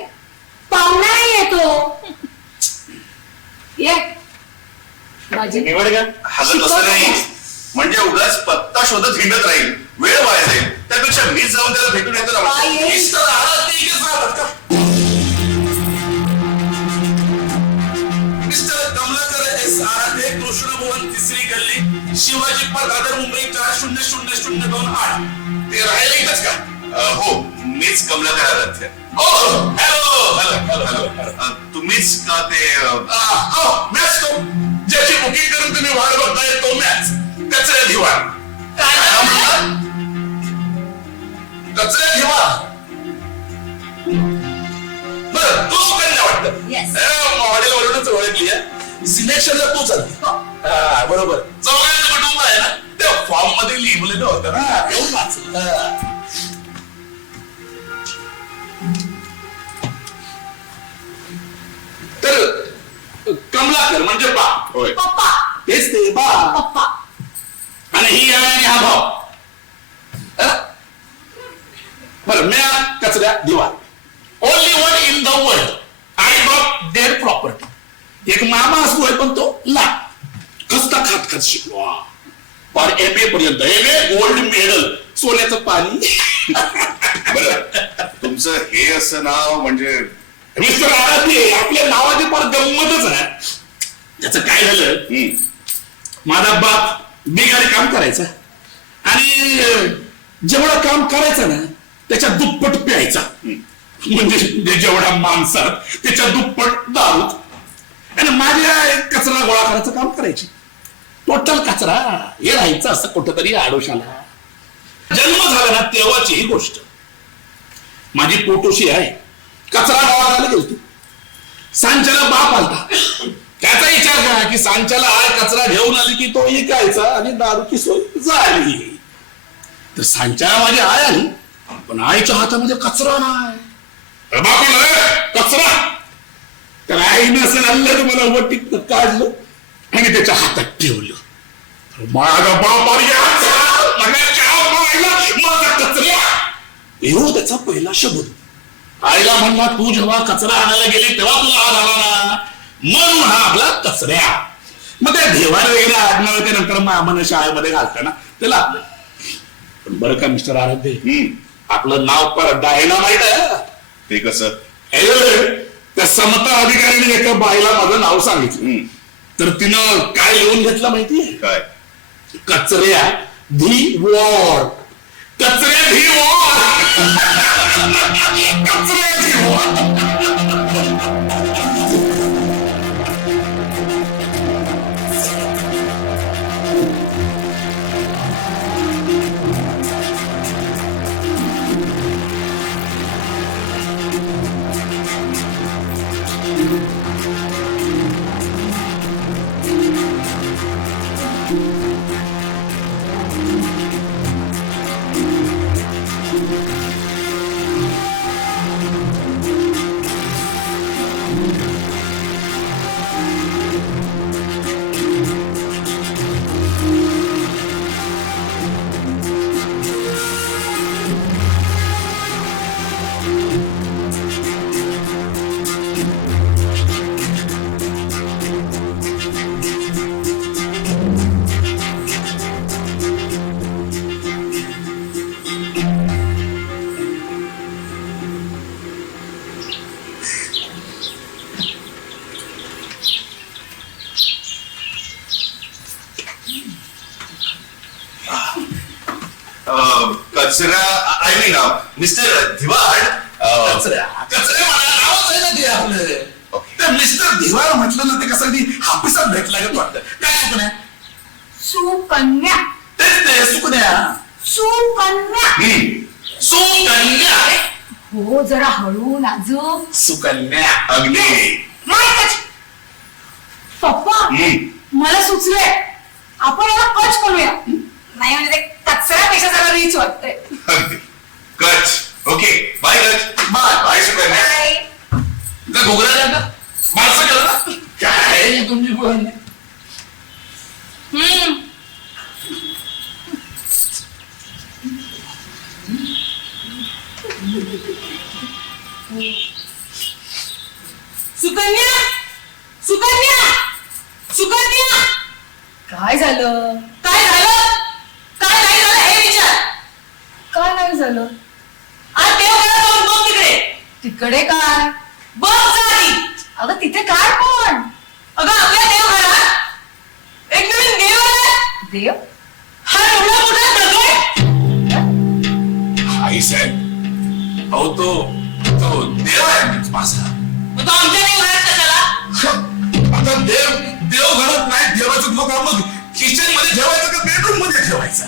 पाहुणा नाही येतो. ये भाजी. निवड का? हसत असं नाही, म्हणजे उगाच पत्ता शोधत हिंडत राहील, वेळ वाया जाईल. त्यापेक्षा मीच जाऊन त्याला भेटून येतो ना. काय आहे? मीच तर आराध्य इकडेच राहतात का? मिस्टर कमलाकर एस आराध्य, कृष्ण भवन, तिसरी गल्ली, शिवाजी पार्क, दादर, मुंबई 400028. ते राहायला इथंच का? हो, मीच कमलाकर आराध्य. Hello hello hello hello. तुम्हीच का ते? मॅच तो ज्याची बुकिंग करून तुम्ही वाट बघताय, तो मॅच कचऱ्यात ठेवा. काय म्हणला? कचऱ्यात ठेवा. बरं, तो सुकन्या वाटतं. Yes. मॉडेलवरूनच ओळखली आहे. सिलेक्शनला तू चालते. बरोबर. चौघांचं कुटुंब आहे ना, त्या फॉर्म मध्ये लिहिलेलं होतं ना, एवढं वाचलं. तर कमलाकर म्हणजे बा. होय, पप्पा. तेच ते बा. पप्पा. आणि ही आहे आणि हा भाव. बरं म्या कचऱ्या दिवा only one in the world I got their property. एक मामा असतोय पण तो ला खस्ता खात शिकलो पण MA पर्यंत MA गोल्ड मेडल सोन्याचं पाणी. बरं तुमचं हे असं नाव म्हणजे मिस्टर आराध्य आपल्या नावाची फार गंमतच आहे. त्याचं काय झालं, माझा बाप बिगारी काम करायचा आणि जेवढं काम करायचं ना त्याच्या दुप्पट प्यायचा. म्हणजे जेवढा माणसात त्याच्या दुप्पट दारू. आणि माझ्या कचरा गोळा करायचं काम करायची. टोटल कचरा हे राहायचं असं कुठंतरी आडोशाला. जन्म झाला ना तेव्हाची ही गोष्ट. माझी पोटोशी आहे, कचरा गोळा करायला गेलती. सांच्याला बाप आलता. त्याचा विचार करा की सांच्याला आय कचरा घेऊन आली की तो ऐकायचा आणि दारूची सोय झाली. तर सांच्याला माझी आय आली पण आईच्या हातामध्ये कचरा नाही. कचरा तर आईनं असं आणलं तर मला वटीत काढलं आणि त्याच्या हातात ठेवलं. माझा बाप माझा कचरा येऊ त्याचा पहिला शब्द. आईला म्हणला तू जेव्हा कचरा आणायला गेली तेव्हा तुला हात आला ना म्हणून हा आपला कचऱ्या. मग त्या देवाला वगैरे आडणार ते नंतर मामानं शाळेमध्ये घालताना त्याला आपलं. पण बरं का मिस्टर आराध्य आपलं नाव पर डायनामाइट आहे. ते कसं त्या समता अधिकाऱ्याने एका बाईला माझं नाव सांगितलं तर तिनं काय लिहून घेतलं माहितीये काय कचऱ्या धी वॉर. कचऱ्या धी वॉर. कचऱ्या धी वॉर. कचरा आय मीन मिस्टर धिवाड कचऱ्या मला नावच आहे ना ते आपलं. तर मिस्टर धिवार म्हटलं ना ते कसं अगदी हापिसात भेटला गेलं वाटतं. काय सुकण्या सुकन्या. तेच ते सुकण्या. सुकन्या. सुकन्या. हो जरा हळू नाजूक. सुकन्या. अगदी पप्पा मला सुचलंय आपण याला कच करूया. नाही म्हणजे ते कचऱ्यापेक्षा जरा रीच वाटतंय. अगदी कच. ओके बाय कच. बाय सुकन्या. घोगरा का माणसं केलं ना काय तुमची बोल. सुकन्या सुकन्या सुकन्या. काय झालं काय झालं काय नाही झालं हे विचार. काय नाही झालं. आज देवघरात जाऊन बघ तिकडे. तिकडे काय बघ झाली. अगं तिथे काय पण. अगं आपल्या देवघरात एक नवीन देव आलाय. देव. हा एवढा मोठा दगड. आई साहेब अहो तो देव आहे माझा. मग तो आमच्या देवघरात कशाला. आता देव घरात नाही ठेवायचं. मग मग किचन मध्ये ठेवायचं का बेडरूम मध्ये ठेवायचा.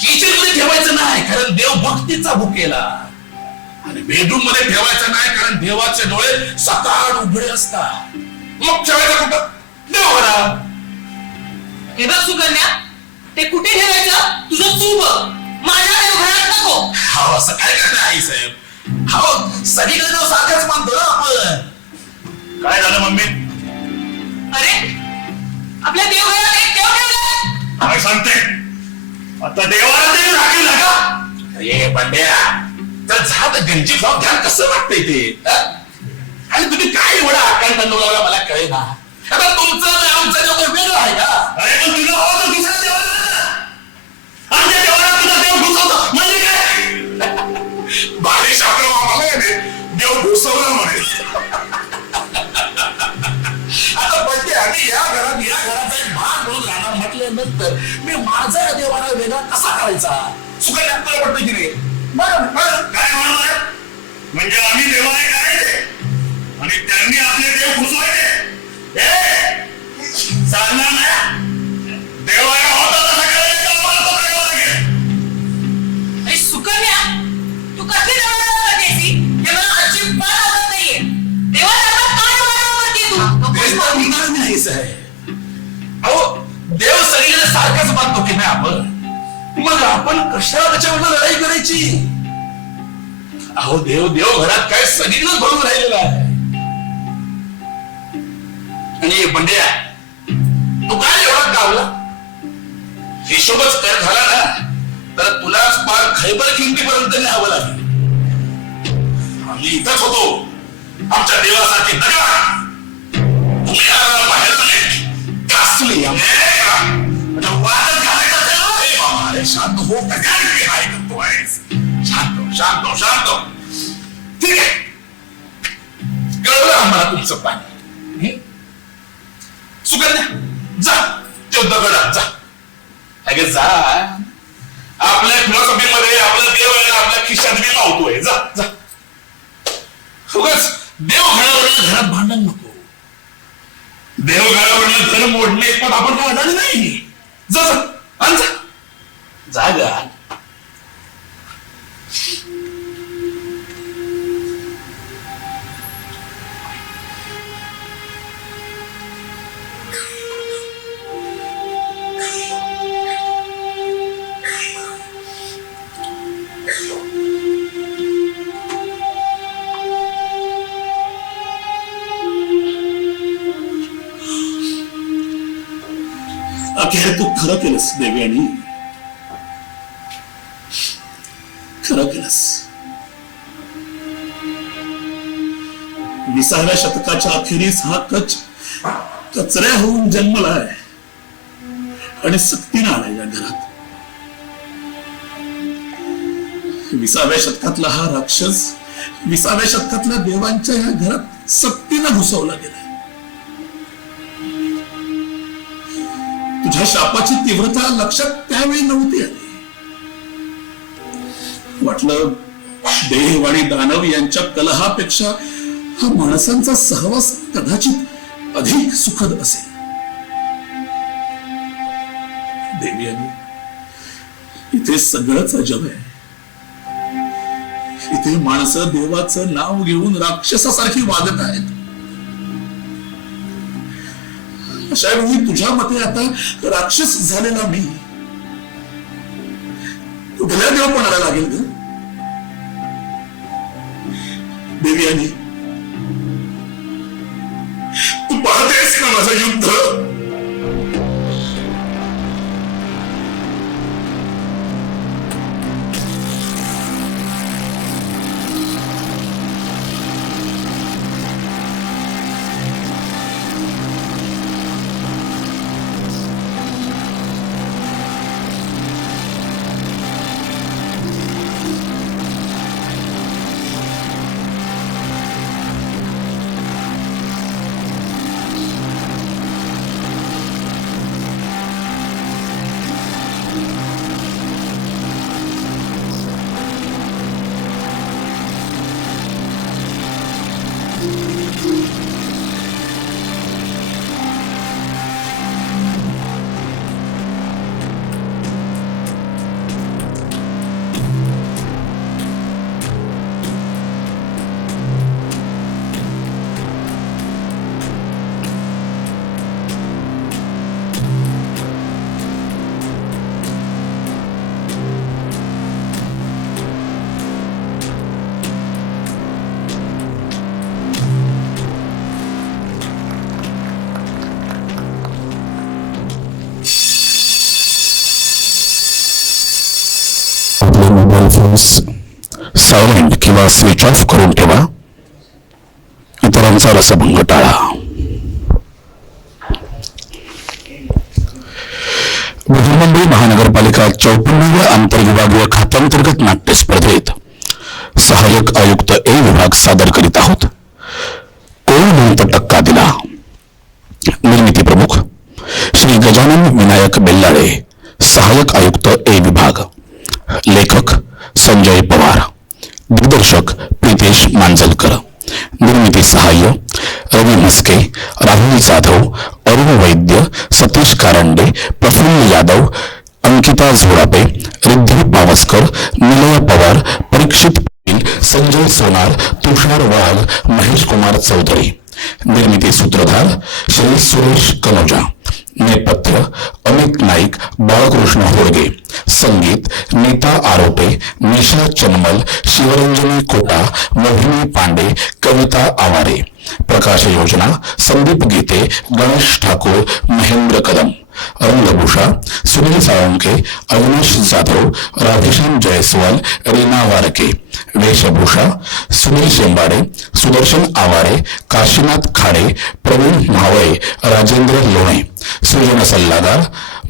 किचन मध्ये ठेवायचं नाही कारण देव भक्तीचा भुकेला. आणि बेडरूम मध्ये ठेवायचं नाही कारण देवाचे डोळे सकाळ उघडे असतात. मग ठेवायचं कुठं देवघरात. हे बघ सुकन्या ते कुठे ठेवायचं तुझं तू बघ. माझ्या देवघरात नको. हो असं काय करताय आई साहेब. हो सगळीकडे देव सारखाच मानतो ना आपण. काय झालं मम्मी. अरे आपल्या देवघरात एक देव ठेवलाय. काय सांगते आता देवाला देव राखील का. ये बंड्या तर झाड गंजी भाव घ्या कसं वाटतंय ते आणि तुम्ही काय एवढा आकार बनवला मला कळे ना आता तुमचं आणि आमचं देव वेगळं आहे का अरे पण तुला हो तर दुसरा देवाला आमच्या देवाला तुझा देव घुसवतो म्हणजे काय बारिश आपलं आम्हाला देव घुसवला म्हणे. आता बंड्या आणि या घराचा एक भाग म्हणून राहणार म्हटल्यानंतर मी माझा देवाला वेगळा कसा करायचा सुखाने आपल्याला वाटतं की नाही बरोबर काय म्हणणार म्हणजे आम्ही देवाने करायचे आणि त्यांनी आपले देव घुसवायचे चालणार नाही देवाला होता तसं करायचं आम्हाला तो करावा लागेल. आणि सुकन्या तू कसली देवाला देसी हे मला अजिबात आवडत नाहीये देवाला काय वाढवते तू तेच तर म्हणणार मी नाहीच आहे अहो देव सगळीकडे सारखाच मानतो की नाही आपण मग आपण कशाला त्याच्यावर लढाई करायची अहो देव देव घरात काय सगळीकडे भरून राहिलेला आहे आणि बंड्या तू काय एवढा गावला हिशोबच कर झाला ना तर तुलाच पार खैबर किमतीपर्यंत न्यावं लागेल आम्ही इथंच होतो आमच्या देवासाठी दगड तुम्ही बाहेर घासली वादच घालायचं शांत हो काय करतोय शांत शांत शांत ठीक आहे कळलं आम्हाला तुमचं पाणी सुकन्या जा तो दगडात जा अगे जा आपल्या फिलॉसॉफीमध्ये आपला देव आहे आपल्या खिशात मी लावतोय जा जा उगाच देव घरावरनं घरात भांडण नको देव घरावरनं घर मोडणे पण आपण काय अडाणी नाही जा जा आण जा जागा अखेर तू खरं केलंस देवयानी खरं केलंस 20व्या शतकाच्या अखेरीस हा कच कचऱ्या होऊन जन्मलाय आणि सक्तीनं आलाय या घरात 20व्या शतकातला हा राक्षस 20व्या शतकातल्या देवांच्या या घरात सक्तीनं घुसवला गेलाय तुझ्या शापाची तीव्रता लक्षात त्यावेळी नव्हती आली वाटलं देव आणि दानव यांच्या कलहापेक्षा हा माणसांचा सहवास कदाचित अधिक सुखद असेल देवियानी इथे सगळंच अजब आहे इथे माणसं देवाचं नाव घेऊन राक्षसासारखी वागत आहेत अशा वेळी तुझ्या मते आता राक्षस झालेला मी कुठल्या देवपणाला लागेल ग देवियानी तू पाहतेस का माझं युद्ध फोन्स सायलेंट किंवा स्विच ऑफ करून ठेवा. इतरांचा रसभंग टाळा. बृहन्मुंबई महानगरपालिका 54व्या आंतरविभागीय खात्यांतर्गत नाट्य स्पर्धेत सहाय्यक आयुक्त ए विभाग सादर करीत आहोत. कोण म्हणतं टक्का दिला. निर्मिती प्रमुख श्री गजानन विनायक बेल्लाळे, सहाय्यक आयुक्त ए विभाग. लेखक संजय पवार. दिग्दर्शक प्रितेश मांजलकर. निर्मिती सहाय्य रवी मस्के, राहुल जाधव, अरुण वैद्य, सतीश कारंडे, प्रफुल्ल यादव, अंकिता झोडापे, रिद्धी पावसकर, निलय पवार, परीक्षित पाटील, संजय सोनार, तुषार वाघ, महेश कुमार चौधरी. निर्मिती सूत्रधार श्री सुरेश कनोजा. नेपथ्य अमित नाईक, बाळकृष्ण होडगे. संगीत नीता आरोटे, निशा चन्मल, शिवरंजनी कोटा, मोहिनी पांडे, कविता आवारे. प्रकाश योजना संदीप गीते, गणेश ठाकूर, महेंद्र कदम. रंगभूषा सुनील साळुंके, अविनाश जाधव, राधेश्याम जयस्वाल, रीना वारके. वेशभूषा सुनील शेंबाडे, सुदर्शन आवारे, काशीनाथ खाडे, प्रवीण म्हावळे, राजेंद्र लोणे. सृजन सल्लागार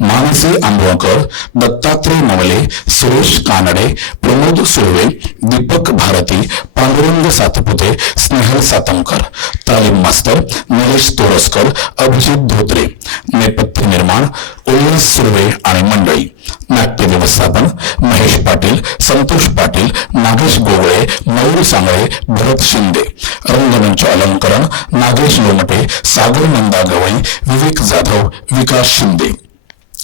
मानसी आंबोळकर, दत्तात्रय नवले, सुरेश कानडे, प्रमोद सुर्वे, दीपक भारती, पांडुरंग सातपुते, स्नेहल सातमकर. तालीम मास्तर निलेश तोरसकर, अभिजित धोत्रे. नेपथ्य निर्माण उल्हास सुर्वे आणि मंडळी. नाट्य व्यवस्थापन महेश पाटील, संतोष पाटील, नागेश गोगळे, मयूर सांगळे, भरत शिंदे. रंगमंच अलंकरण नागेश लोमटे, सागर नंदा गवई, विवेक जाधव, विकास शिंदे.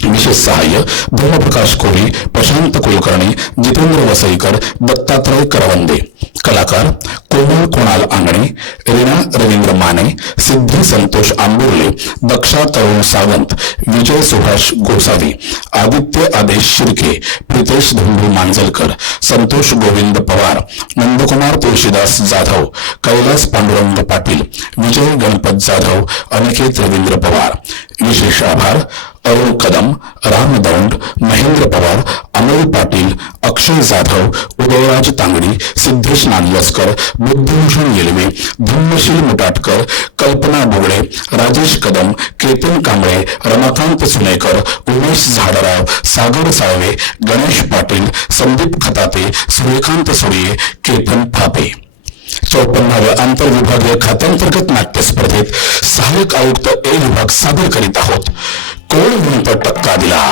विशेष सहाय्य धर्मप्रकाश कोरी, प्रशांत कुलकर्णी, जितेंद्र वसईकर, दत्तात्रय करवंदे. कलाकार कोमल कुणाल आंगणे, रीना रवींद्र माने, सिद्धी संतोष आंबुर्ले, दक्षा तरुण सावंत, विजय सुभाष गोसावी, आदित्य आदेश शिर्के, प्रितेश धुंडू मांजलकर, संतोष गोविंद पवार, नंदकुमार तुळशीदास जाधव, कैलास पांडुरंग पाटील, विजय गणपत जाधव, अनिकेत रवींद्र पवार. विशेष आभार अरुण कदम, राम दौंड, महेंद्र पवार, अमोल पाटील, अक्षय जाधव, उदयराज तांगडी, सिद्धेश नांदलस्कर, बुद्धभूषण येलवे, धम्मशील मुटाटकर, कल्पना बोगडे, राजेश कदम, केतन कांबळे, रमाकांत सुनेकर, उमेश झाडराव, सागर साळवे, गणेश पाटील, संदीप खताते, सूर्यकांत सुर्ये, केतन फापे. 54व्या आंतरविभागीय खात्यांतर्गत नाट्य स्पर्धेत सहाय्यक आयुक्त ए विभाग सादर करीत आहोत. कोण म्हणतं टक्का दिला.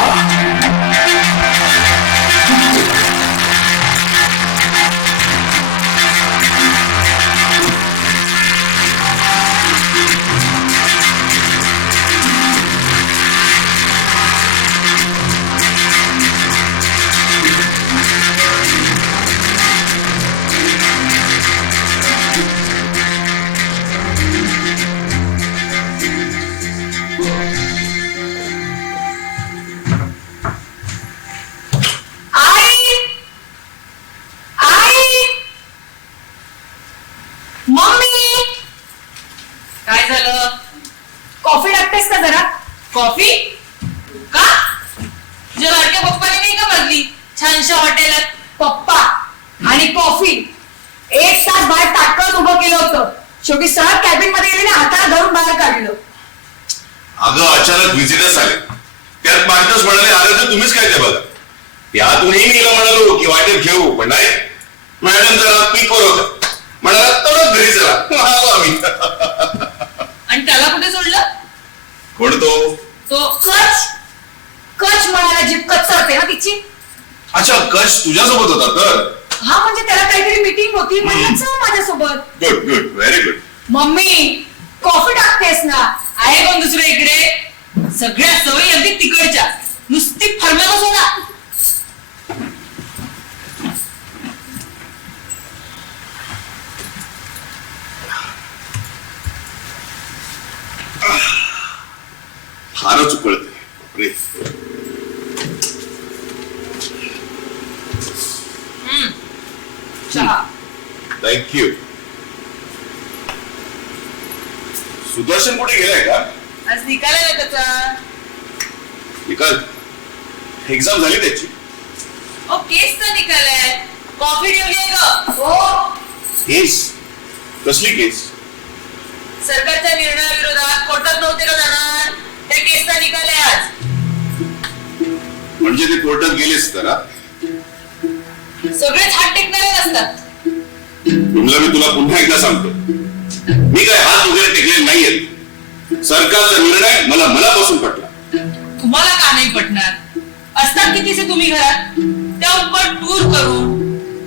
काय झालं? कॉफी टाकतेस का जरा? कॉफी का? तुझ्या लाडक्या पप्पाने नाही का भरली छानशा हॉटेलात? पप्पा आणि कॉफी एक तास बाहेर ताटकळत उभं केलं होतं. शेवटी सरळ कॅबिन मध्ये गेले आणि हाताला धरून बाहेर काढलं. अगं अचानक व्हिजिटर्स आले, त्यात मार्कस म्हणाले आलं तर तुम्हीच काय ते बघा. त्यातूनही मी म्हणालो की वाटेत घेऊ, पण नाही. मॅडम जरा पीकवर होत म्हणाला तेवढं घरी चला आलो आम्ही. आणि त्याला कुठे सोडलं? कोण तो? तो कच कच म्हणायला जीभ कचरते ना तिची. अच्छा, कच तुझ्यासोबत होता तर? हा, म्हणजे त्याला काहीतरी मीटिंग होती म्हणून चल माझ्यासोबत. Good good, very good. Mummy coffee टाकतेस ना? आहे कोण दुसरे इकडे? सगळ्या सवयी अगदी तिकडच्या, नुसती फरमाला सोडा. फारच उकळते. बापरे. चहा. थँक्यू. सुदर्शन कुठे गेलाय का? आज निकालाय त्याचा. निकाल? एक्झाम झाली त्याची? केस तर निकालाय. कॉफी ठेवली ग. हो. केस कसली केस? सरकारच्या निर्णयाविरोधात कोर्टात नव्हते का जाणार? त्या केसचा निकाल आहे आज. म्हणजे ते कोर्टात गेलेस तर हा? सगळेच हात टेकणारे असतात. विमला, मी तुला पुन्हा एकदा सांगतो, मी काय हात वगैरे टेकलेले नाहीयेत. सरकारचा निर्णय मला मनापासून पटला. तुम्हाला का नाही पटणार? असतात कितीसे तुम्ही घरात, त्या उपर टूर करून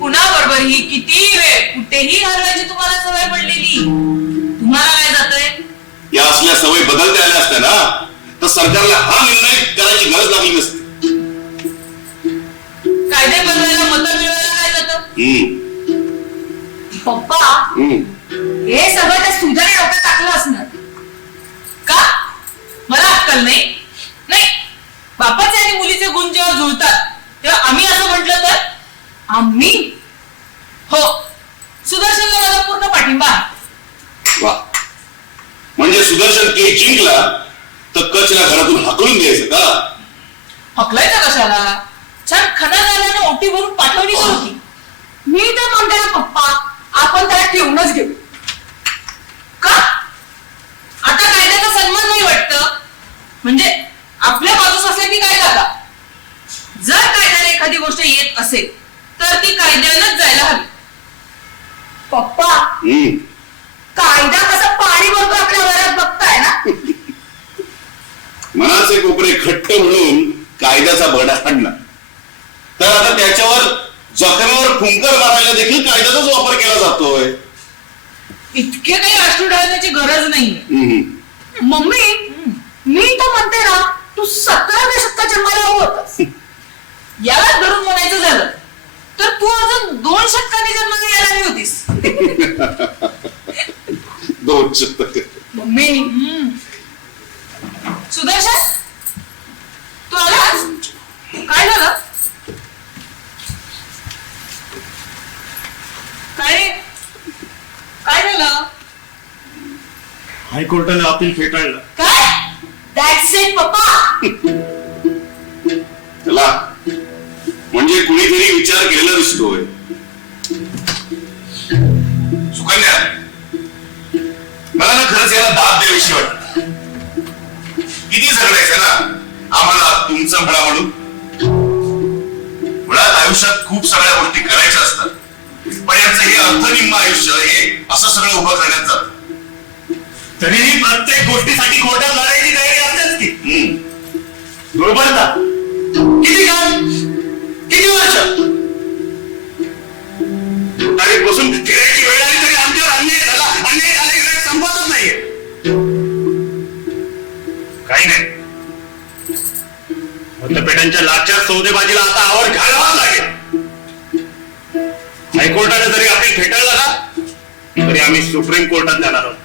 पुन्हा बरोबर ही किती वेळ कुठेही घालवायची तुम्हाला सवय पडलेली. तुम्हाला काय जातंय? या असल्या सवयी बदलता आल्या असत्या ना, तर सरकारला हा निर्णय करायची गरज लागली नसती. कायदे बनवायला मतं मिळवायला काय जातं? पप्पा, हे सगळं त्या सुधारे डोक्यात टाकलं असणार. का? मला अक्कल नाही? नाही, बापाचे आणि मुलीचे गुण जेव्हा जुळतात तेव्हा आम्ही असं म्हटलं तर? आम्ही? हो, सुदर्शनला माझा पूर्ण पाठिंबा आहे. वा, म्हणजे सुदर्शन केस जिंकला तर कचला घरातून हाकलून द्यायचं का? हकलायचा कशाला? छान खनादारानं ओटी भरून पाठवणी करू की. मी तर म्हणते ना पप्पा, आपण त्याला ठेवूनच घेऊ. का? आता कायद्याचा सन्मान नाही वाटतं? म्हणजे आपल्या बाजूस असल्या की काय जागा? जर कायद्याला एखादी गोष्ट येत असेल तर ती कायद्यानंच जायला हवी. पप्पा, कायदा कसं पाणी भरतो आपल्या घरात बघताय ना. मनाचे कोपरे घट्ट म्हणून कायद्याचा बडा हाणला तर आता त्याच्यावर जखमेवर फुंकर मारायला देखील कायद्याचाच वापर केला जातोय. इतके काही राष्ट्र ढळण्याची गरज नाहीये. मम्मी, मी तर म्हणते ना, तू 17व्या शतकात जन्माला होतास. याला धरून म्हणायचं झालं तर तू अजून 2 शतकांनी जन्माला यायला हवी होतीस. 2 शतक. मम्मी, सुदर्शन, तू आलास? काय झालं? काय झालं? हायकोर्टाने अपील फेटाळलं. काय? दॅट्स इट पप्पा. चला, म्हणजे कुणीतरी विचार केलेला दिसतोय. सुकन्या, मला ना खरंच याला दाब द्याविषयी वाटत. किती झगडायचं ना आम्हाला तुमचं म्हणा म्हणून. मुळात आयुष्यात खूप सगळ्या गोष्टी करायच्या असतात, पण याचं हे अर्थनिम्न आयुष्य हे असं सगळं उभं करण्यात जातं. तरीही प्रत्येक गोष्टीसाठी कोर्टात लढायची तयारी असतेच की. दुर्बलता किती काळ, किती वर्ष आणि बसून फिरायची वेळ आली तरी आमच्यावर अन्याय झाला संपतच नाहीये. काही नाही, मतपेटांच्या लाचार सौदेबाजीला आता आवर घालावाच लागेल. हायकोर्टाने जरी अपील फेटाळलं ना तरी आम्ही सुप्रीम कोर्टात जाणार आहोत.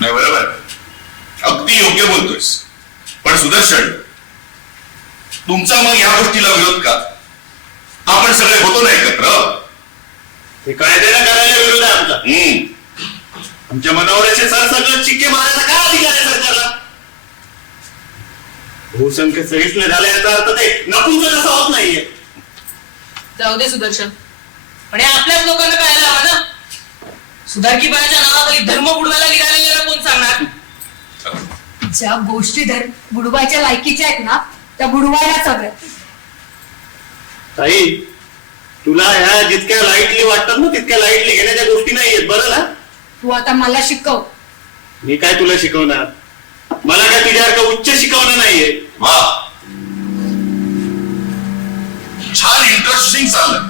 नाही, बरोबर, अगदी योग्य बोलतोयस. पण सुदर्शन, तुमचा मग या गोष्टीला विरोध का? आपण सगळे होतो ना एकत्र. हे कायद्याला करायला विरोध आहे आमचा. आमच्या मनावरचे सरसकट शिक्के मारायचा काय अधिकार आहे सरकारला? बहुसंख्य सहिष्णू झाले याचा अर्थ ते नपुंसक असं होत नाहीये. जाऊ दे सुदर्शन, पण हे आपल्याच लोकांना कळायला हवं ना. सुधारकी बाळाच्या नावाखाली धर्म बुडवायला निघालेल्याला कोण सांगणार? ज्या गोष्टी बुडवायच्या लायकीच्या आहेत ना, त्या बुडवायलाच हव्यात. ताई, तुला ह्या जितक्या लाईटली वाटतात ना तितक्या लाईटली घेण्याच्या गोष्टी नाहीयेत, बरं ना? तू आता मला शिकव. मी काय तुला शिकवणार? मला काय तुझ्यासारखं उच्च शिकवणं नाहीये. वा, छान इंटरेस्टिंग चाललं.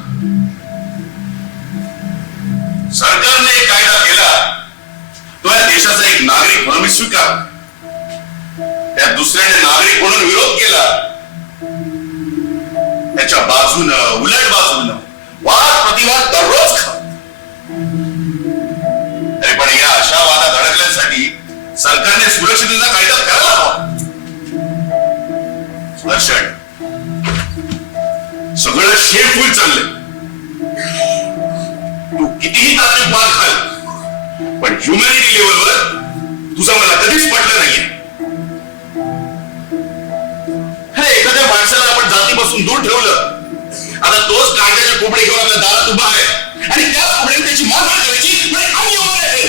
सरकारने कायदा केला तो या देशाचा एक नागरिक म्हणून मी स्वीकार. त्या दुसऱ्याने नागरिक म्हणून विरोध केला, त्याच्या बाजूनं उलट बाजूनं वाद प्रतिवाद दररोज खा. तरी पण या अशा वादात अडकल्यासाठी सरकारने सुरक्षिततेचा कायदा करायला हवा. सुदर्शन, सगळं शेफूल चाललंय. कितीही तात्विक वाद घाल, पण ह्युमॅनिटी लेवलवर तुझं मला कधीच पटलं नाहीये. एखाद्या माणसाला आपण जातीपासून दूर ठेवलं, आता तोच कांद्याच्या कोपडे घेऊन आपल्या दारात उभा आहे आणि त्याच कोपड्याने त्याची मारहाण करायची म्हणजे आम्ही उभे आहे.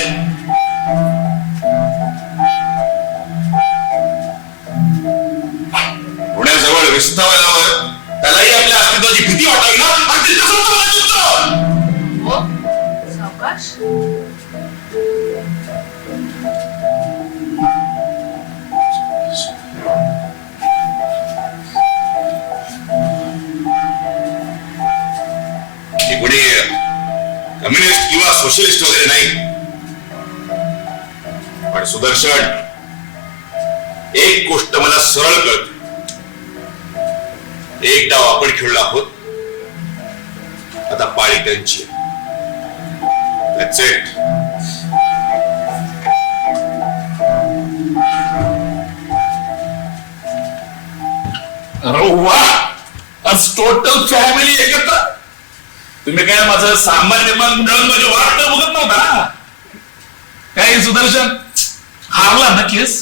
पुण्याजवळ विस्थावनावर त्यालाही आपल्या अस्तित्वाची भीती वाटावी ना, आणि ते कसं होतं? हो सावकाश. हे कोणी कम्युनिस्ट किंवा सोशलिस्ट वगैरे नाही, पण सुदर्शन, एक गोष्ट मला सरळ कळते. एक डाव आपण खेळलो आहोत, आता पाळी त्यांची. That's it. अरे वा, आज टोटल फॅमिली एकत्र. तुम्ही काय माझं सामान्य मंडळ म्हणजे वाटत बघत नव्हता काय सुदर्शन? हारला ना केस.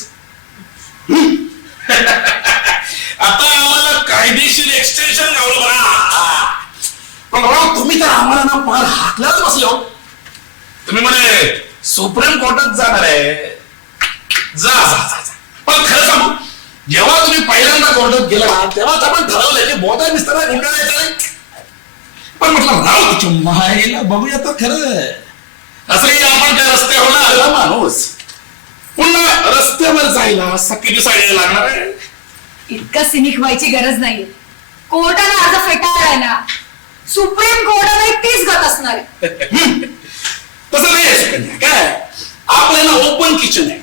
आता आम्हाला कायदेशीर एक्सटेन्शन गावलं बघा. पण राव, तुम्ही तर आम्हाला ना फार हाकलाच बसले हो. तुम्ही म्हणे सुप्रीम कोर्टात जाणार आहे. जा जा जा जा. पण खरं सांगू, जेव्हा तुम्ही पहिल्यांदा कोर्टात गेला तेव्हाच आपण ठरवलं की बोधा मिस्तारा गुंडाळायचा नाही. पण म्हटलं राव, तुझ्या मायला बघूया तर खरं. असंही आपण त्या रस्त्यावर आलेला माणूस पुन्हा रस्त्यावर जायला सख्खी दिसायला लागणार आहे. इतकं सिनिक व्हायची गरज नाहीये. कोर्टाला आज फेटाळलाय ना, सुप्रीम कोर्टाला तीच गत असणार आहे. तसं नाही आहे सुकन्या. काय आपल्याला ओपन किचन आहे,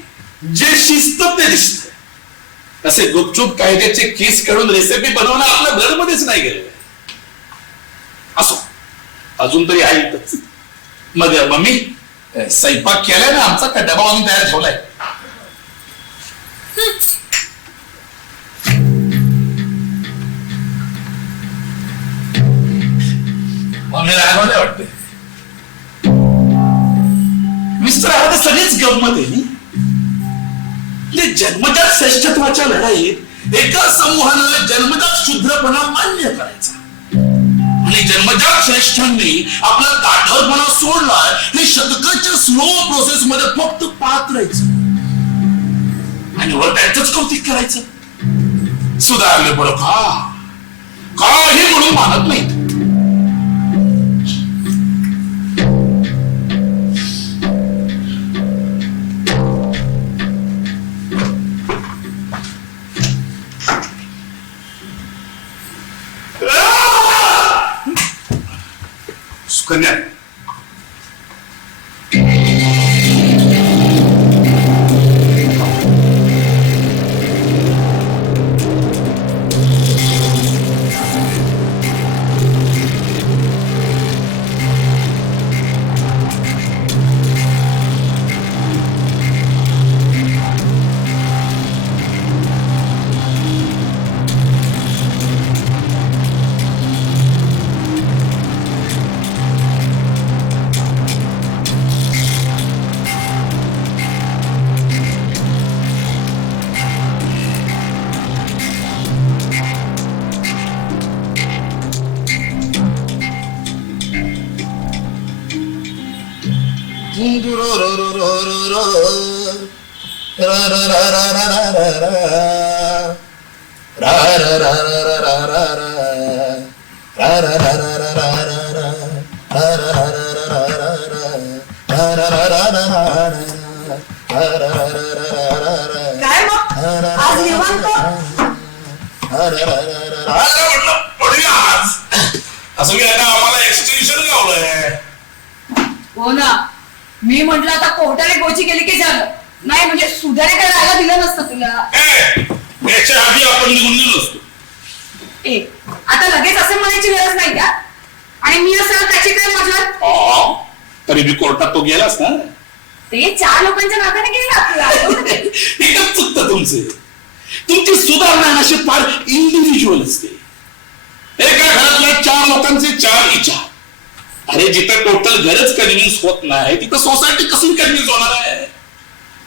जे शिस्त ते दिसत. तसे गुपचूप कायद्याचे केस काढून रेसिपी बनवणं आपल्या घरमध्येच नाही गेलं. असो, अजून तरी आहे इथंच. मग मम्मी स्वयंपाक केलाय ना आमचा, का डबा आणून तयार ठेवलाय? मम्मी रागवले वाटते. मिस्टर आता सगळीच गंमत आहे नी. जन्मजात श्रेष्ठत्वाच्या लढाईत एका समूहानं जन्मजात शूद्रपणा मान्य करायचा आणि जन्मजात श्रेष्ठांनी आपला काठरपणा सोडला. हे शतकाच्या स्लो प्रोसेस मध्ये फक्त पाहत राहायचं आणि वर त्यांचंच कौतिक करायचं. सुधारले बरं का, काही म्हणून मानत नाहीत. कन्या, काय मग आज निवांत? असं की आम्हाला एक्सटेन्शन गावलंय. हो ना, मी म्हंटल आता कोर्टाने गोची केली की झालं. नाही म्हणजे सुधारे राहायला दिलं नसतं तुला. याच्या आधी आपण निघून गेलो असतो. आता लगेच असं म्हणायची गरज नाही का? आणि मी असं त्याची काय मजा? तरी बी कोर्टात तो गेलास ना. ते 4 लोकांच्या नात्याने गेला आपला. एकच चुकतं तुमचे. तुमची सुधारणा अशी फार इंडिव्हिज्युअल असते. एका घरातल्या 4 लोकांचे 4 विचार. अरे जिथं टोटल गरज कन्व्हिन्स होत नाही तिथं सोसायटी कसं कन्व्हिन्स होणार आहे?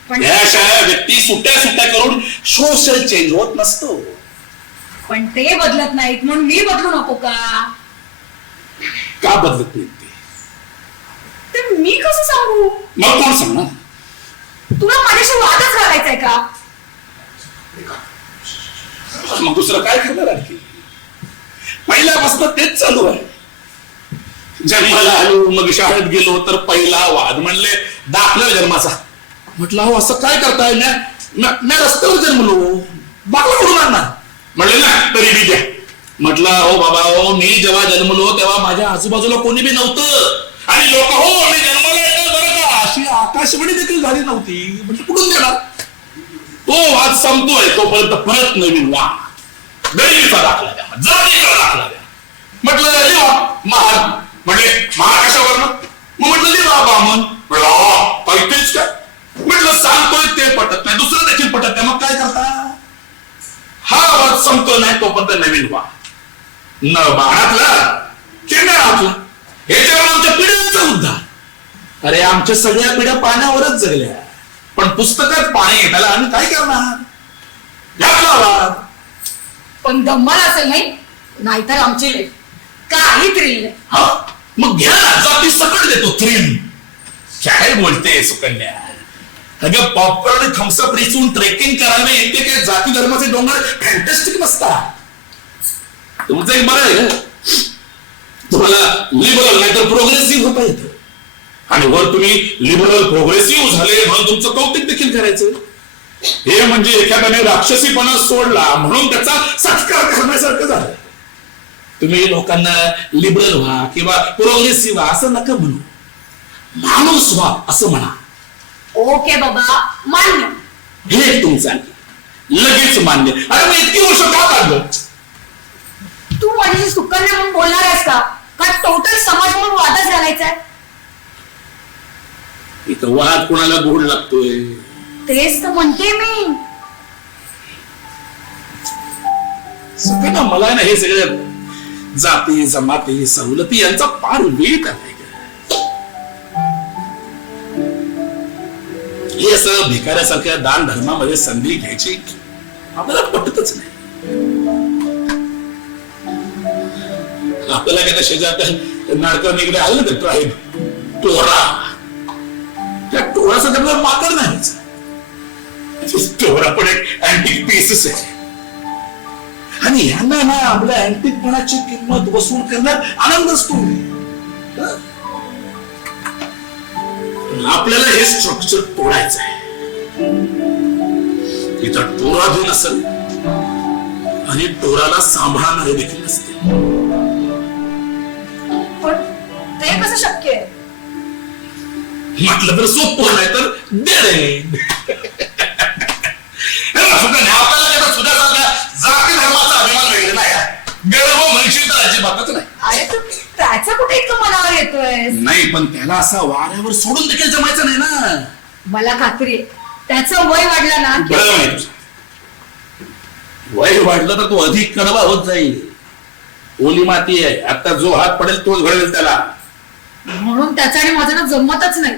पण याशिवाय व्यक्ती सुट्या करून सोशल चेंज होत नसतो. पण ते बदलत नाहीत म्हणून मी बदलू नको का? का बदलत नाही ते? ते मी कसं सांगू? मग कोण सांगणार? तुला माझ्याशी वादच घालायचाय का? मग दुसरं काय करणार आणखी? पहिल्यापासून तेच चालू आहे. जन्माला आलो मग शाळेत गेलो तर पहिला वाद म्हणले दाखला जन्माचा. म्हटलं हो असं काय करताय? मी रस्त्यावर जन्मलो, दाखला कुठून आणणार? म्हणले ना तरी बी द्या. म्हटलं हो बाबा हो, मी जेव्हा जन्मलो तेव्हा माझ्या आजूबाजूला कोणी बी नव्हतं आणि लोक हो मी जन्माला येतो बरं का अशी आकाशवाणी देखील झाली नव्हती. म्हणजे कुठून देणार? तो वाद संपतोय तोपर्यंत परत नवीन वाद. गरिबीचा दाखला द्या, जातीचा दाखला द्या. म्हटलं लिहा महान. म्हणजे महान कशावरनं? मग म्हटलं लिहा बामन. तेच काय? म्हटलं सांगतोय ते पटत नाही, दुसरं देखील पटत नाही. मग काय करता? हा वाद संपतो नाही तोपर्यंत नवीन वाद. न बाणातला केंद्रातला याच्यावर आमच्या पिढ्यांचा उद्धार. अरे आमच्या सगळ्या पिढ्या पाण्यावरच जगल्या, पण पुस्तकात पाणी येताला आम्ही काय करणार? यातला वाद. पण धम्माल असेल नाही, नाहीतर आमची लेख काही थ्रिल नाही. हा मग घ्या ना, जाती सकट देतो थ्रिल. काय बोलते सुकन्या? अगं पॉपकॉर्न आणि थम्सअप रिचून ट्रेकिंग करायला येते काय? जाती धर्माचे डोंगर फॅन्टॅस्टिक नसतात. तुमचं एक बरं आहे, तुम्हाला लिबरल नाही तर प्रोग्रेसिव्ह होता येतं आणि वर तुम्ही लिबरल प्रोग्रेसिव्ह झाले म्हणून तुमचं कौतुक देखील करायचं. हे म्हणजे एखाद्याने राक्षसीपणा सोडला म्हणून त्याचा सत्कार करण्यासारखं झालं. तुम्ही लोकांना लिबरल व्हा किंवा प्रोग्रेसिव्ह व्हा असं नका म्हणू, माणूस व्हा असं म्हणा. ओके बाबा, मान्य. हे तुमचं लगेच मान्य. अरे मी इतकी वर्ष का काढलं? तू माझ्याशी सुकन्या म्हणून बोलणार आहेस का? का टोटल समाज म्हणून वादच घालायचाय? इथं वाद कोणाला गोड लागतोय? तेच तर म्हणते मी. सुकन्या मला ना हे सगळं जाती जमाती सवलती यांचा फार वेळ आहे. हे असं भिकाऱ्यासारख्या दान धर्मामध्ये संधी घ्यायची आपल्याला पटतच नाही. आपल्याला काय शेजारच्या नाटकं निघले आलं ना ट्राईब टोरा, त्या टोराचं आपल्याला माकड नाही. टोरा पण एक अँटिक पीसच आहे आणि यांना ना आपल्या अँटिकपणाची किंमत वसूल करण्यात आनंद असतो. आपल्याला हे स्ट्रक्चर तोडायचं आहे. इथं टोरा भी नसेल आणि टोराला सांभाळणारे देखील नसते. पण ते कसं शक्य आहे? म्हटलं तर सोपं नाही तर दे. आपल्याला सुद्धा जाती धर्माचा अभिमान वेगळा नाही. गर्व म्हणशील तर अजिबातच नाही. अरे तू त्याचं कुठे इतकं मनावर येतोय? नाही पण त्याला असा वाऱ्यावर सोडून देखील जमायचं नाही ना. मला खात्री आहे त्याचं वय वाढलं ना की बरोबर आहे. वय वाढलं तर तो अधिक कडवा होत जाईल. ओली माती आहे, आता जो हात पडेल तोच घडेल त्याला. म्हणून त्याचं आणि माझं ना जमतच नाही.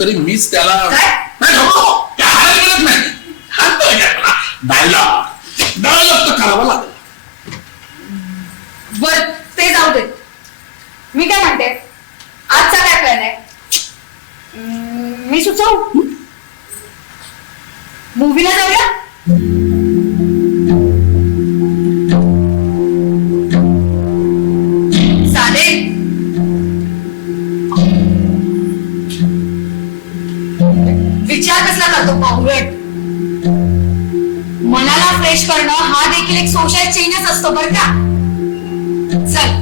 तरी मीच त्याला काय? नाही मिळत नाही. डायलॉग तर करावा लागेल. बर ते जाऊ दे. मी काय म्हणते, आजचा काय प्लॅन आहे? मी सुचवू? मूवीला जाऊया? चालेल. विचार कसला करतो पाहुरट? मनाला फ्रेश करणं हा देखील एक सोशल चेंजच असतो बरं का. चल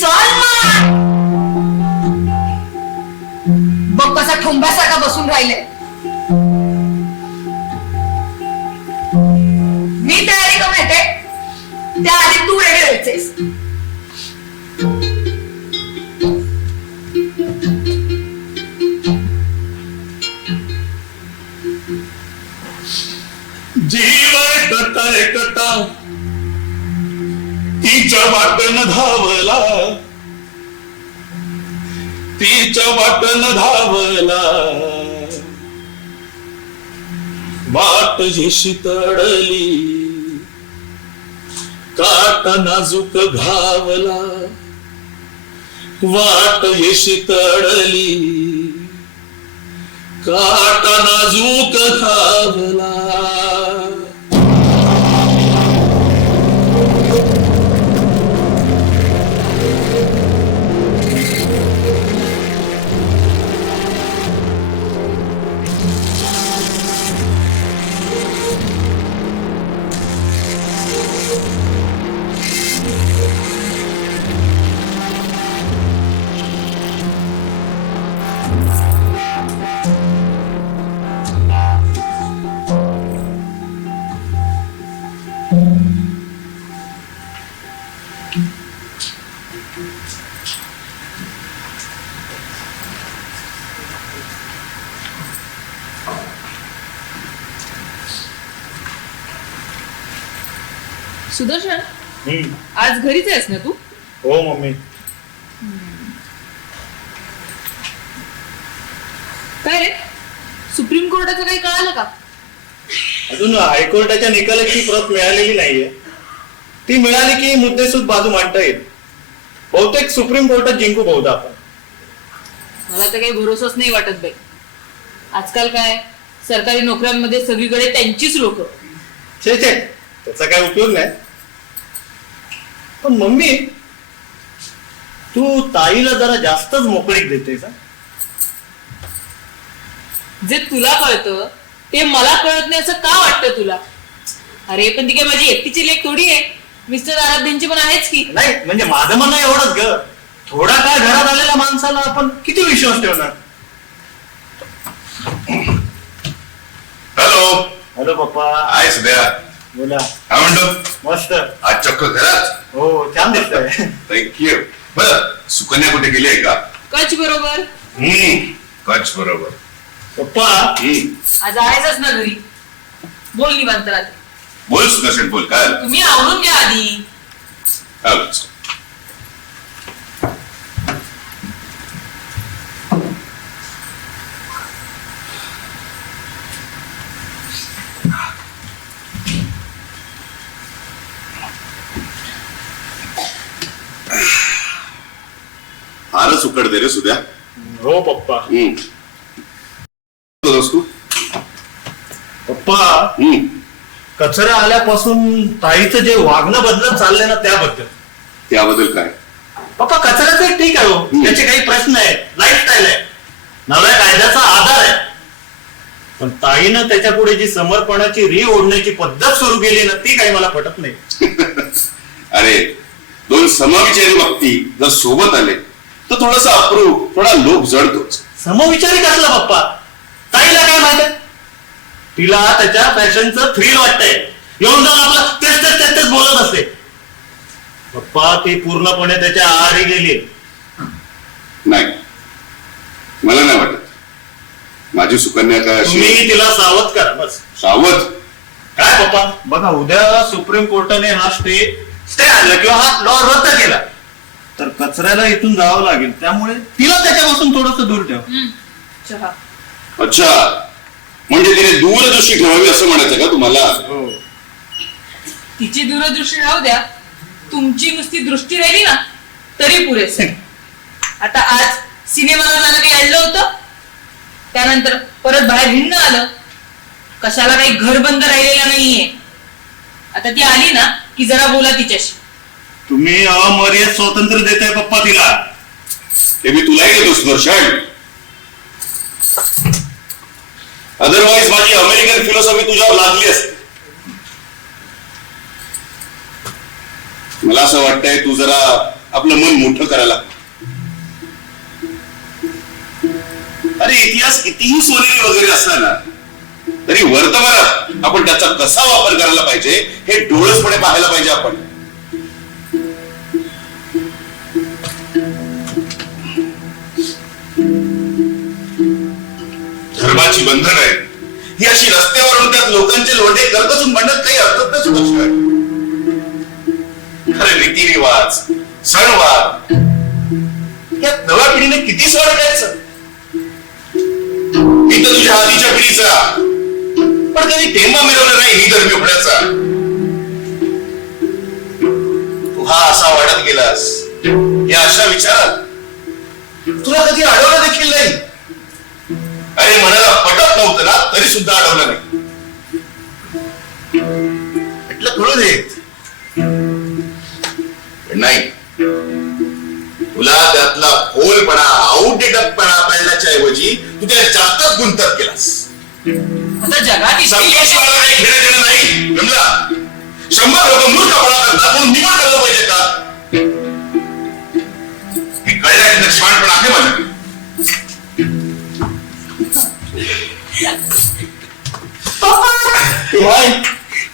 चल मग. बघ कसा ठोंब्यासारखा बसून राहिले. मी तयारी करून येते, त्याआधी तू रेडी व्हायचेस. जीव एकटा तिच्या वाटण धावला तिच्या वाटन धावला वाट जेशी तडली काट नाजूक घावला वाट येशी तडली काट नाजूक घावला. सुदर्शन, आज घरीच आहेस ना तू? हो मम्मी. काय रे, सुप्रीम कोर्टाचं काही कळालं का? अजून हायकोर्टाच्या निकालाची प्रत मिळालेली नाहीये. ती मिळाली की मुद्देसूद बाजू मांडता येईल. बहुतेक सुप्रीम कोर्टात जिंकू बहुधा आपण. मला तर काही भरोसाच नाही वाटत बाई. आजकाल काय सरकारी नोकऱ्यांमध्ये सगळीकडे त्यांचीच लोक. छे त्याचा काय उपयोग नाही. पण मम्मी, तू ताईला जरा जास्तच मोकळीक देते का? जे तुला कळतं ते मला कळत नाही असं का वाटतं तुला? अरे पण ती काय माझी एकटीची लेख थोडी आहे, मिस्टर आराध्यांची पण आहेच की. नाही म्हणजे माझं म्हणणं एवढंच ग, थोडा काळ घरात आलेल्या माणसाला आपण किती विश्वास ठेवणार? हॅलो हॅलो पप्पा. आहे सध्या बोला. काय म्हणतो? मस्त. आज चक्क घरात? हो छान दिसतंय. थँक्यू. बर, सुकन्या कुठे गेली आहे का? कच बरोबर. कच बरोबर. पप्पा आज आहेच ना घरी. बोल निवांत राहते. बोल सुदर्शन, बोल. काय तुम्ही आवरून घ्या आधी. आलोच. फारच उकड दे रे सुद्या. हो पप्पा. तू पप्पा, कचरा आल्यापासून ताईचं जे वागणं बदलत चाललंय ना त्याबद्दल. त्याबद्दल काय? पप्पा कचऱ्याचं ठीक आहे हो, त्याचे काही प्रश्न आहेत, लाईफस्टाईल आहे, नव्या कायद्याचा आधार आहे. पण ताईनं त्याच्या पुढे जी समर्पणाची री ओढण्याची पद्धत सुरू केली ना ती काही मला पटत नाही. अरे दोन समविचारी व्यक्ती जर सोबत आले तर थोडासा अप्रूप, थोडा लोभ जडतोच. समविचारी कसला पप्पा? ताईला काय माहिती? तिला त्याच्या फॅशनचं थ्रिल वाटतंय. येऊन जाऊन आपलं तेच बोलत असते. पप्पा ती पूर्णपणे त्याच्या आहारी गेली. नाही, मला नाही वाटत. माझी सुकन्या काय अशी. तुम्ही तिला सावध करा बस. सावध? काय पप्पा, बघा उद्या सुप्रीम कोर्टाने हा स्टे आणला किंवा हा लॉ रद्द केला तर कचऱ्याला इथून जावं लागेल. त्यामुळे तिला त्याच्यापासून थोडस दूर ठेवा. चहा. अच्छा, म्हणजे तिने दूरदृष्टी ठेवावी असं म्हणायचं का तुम्हाला? तिची दूरदृष्टी राहू द्या, तुमची नुसती दृष्टी राहिली ना तरी पुरेसे. आता आज सिनेमाला जाणं काही अडलं होतं, त्यानंतर परत बाहेर हिंडणं आलं. कशाला काही घर बंद राहिलेला नाहीये. आता ती आली ना की जरा बोला तिच्याशी. तुम्ही अमर्याद स्वातंत्र्य देताय पप्पा तिला. हे मी तुलाही देतो सुदर्शन. अदरवाईज माझी अमेरिकन फिलॉसॉफी तुझ्यावर लागली असते. मला असं वाटतंय तू जरा आपलं मन मोठं करायला. अरे इतिहास कितीही सोनेरी वगैरे असला ना तरी वर्तमानात आपण त्याचा कसा वापर करायला पाहिजे हे डोळसपणे पाहायला पाहिजे आपण. धर्माची बंधन आहे ही अशी रस्त्यावरून त्यात लोकांचे लोंढे करकसून म्हणत काही अर्थच गोष्ट आहे. खरे रीतिरिवाज, सणवार यात नव्या पिढीने किती स्वाड द्यायचं. मी तर तुझ्या आधीच्या पिढीचा पण कधी थेंबा मिळवला नाही ही धर्मी होण्याचा. तू हा असा वाढत गेलास या अशा विचारात तुला कधी अडवलं देखील नाही. अरे मनाला पटत नव्हतं ना तरी सुद्धा अडवलं नाही. म्हटलं कळू देत पण नाही. तुला त्यातला खोलपणा आउटडेटपणा कळण्याच्या ऐवजी तू त्या जास्तच गुंतत केलास. आता जगात संतोष मला काही घेणं देणं नाही. जमला 100 लोक मूर्खपणा करतात म्हणून मी पण करलं पाहिजे का? हे कळण्यात लक्ष्मणपणा आहे माझ्याकडे.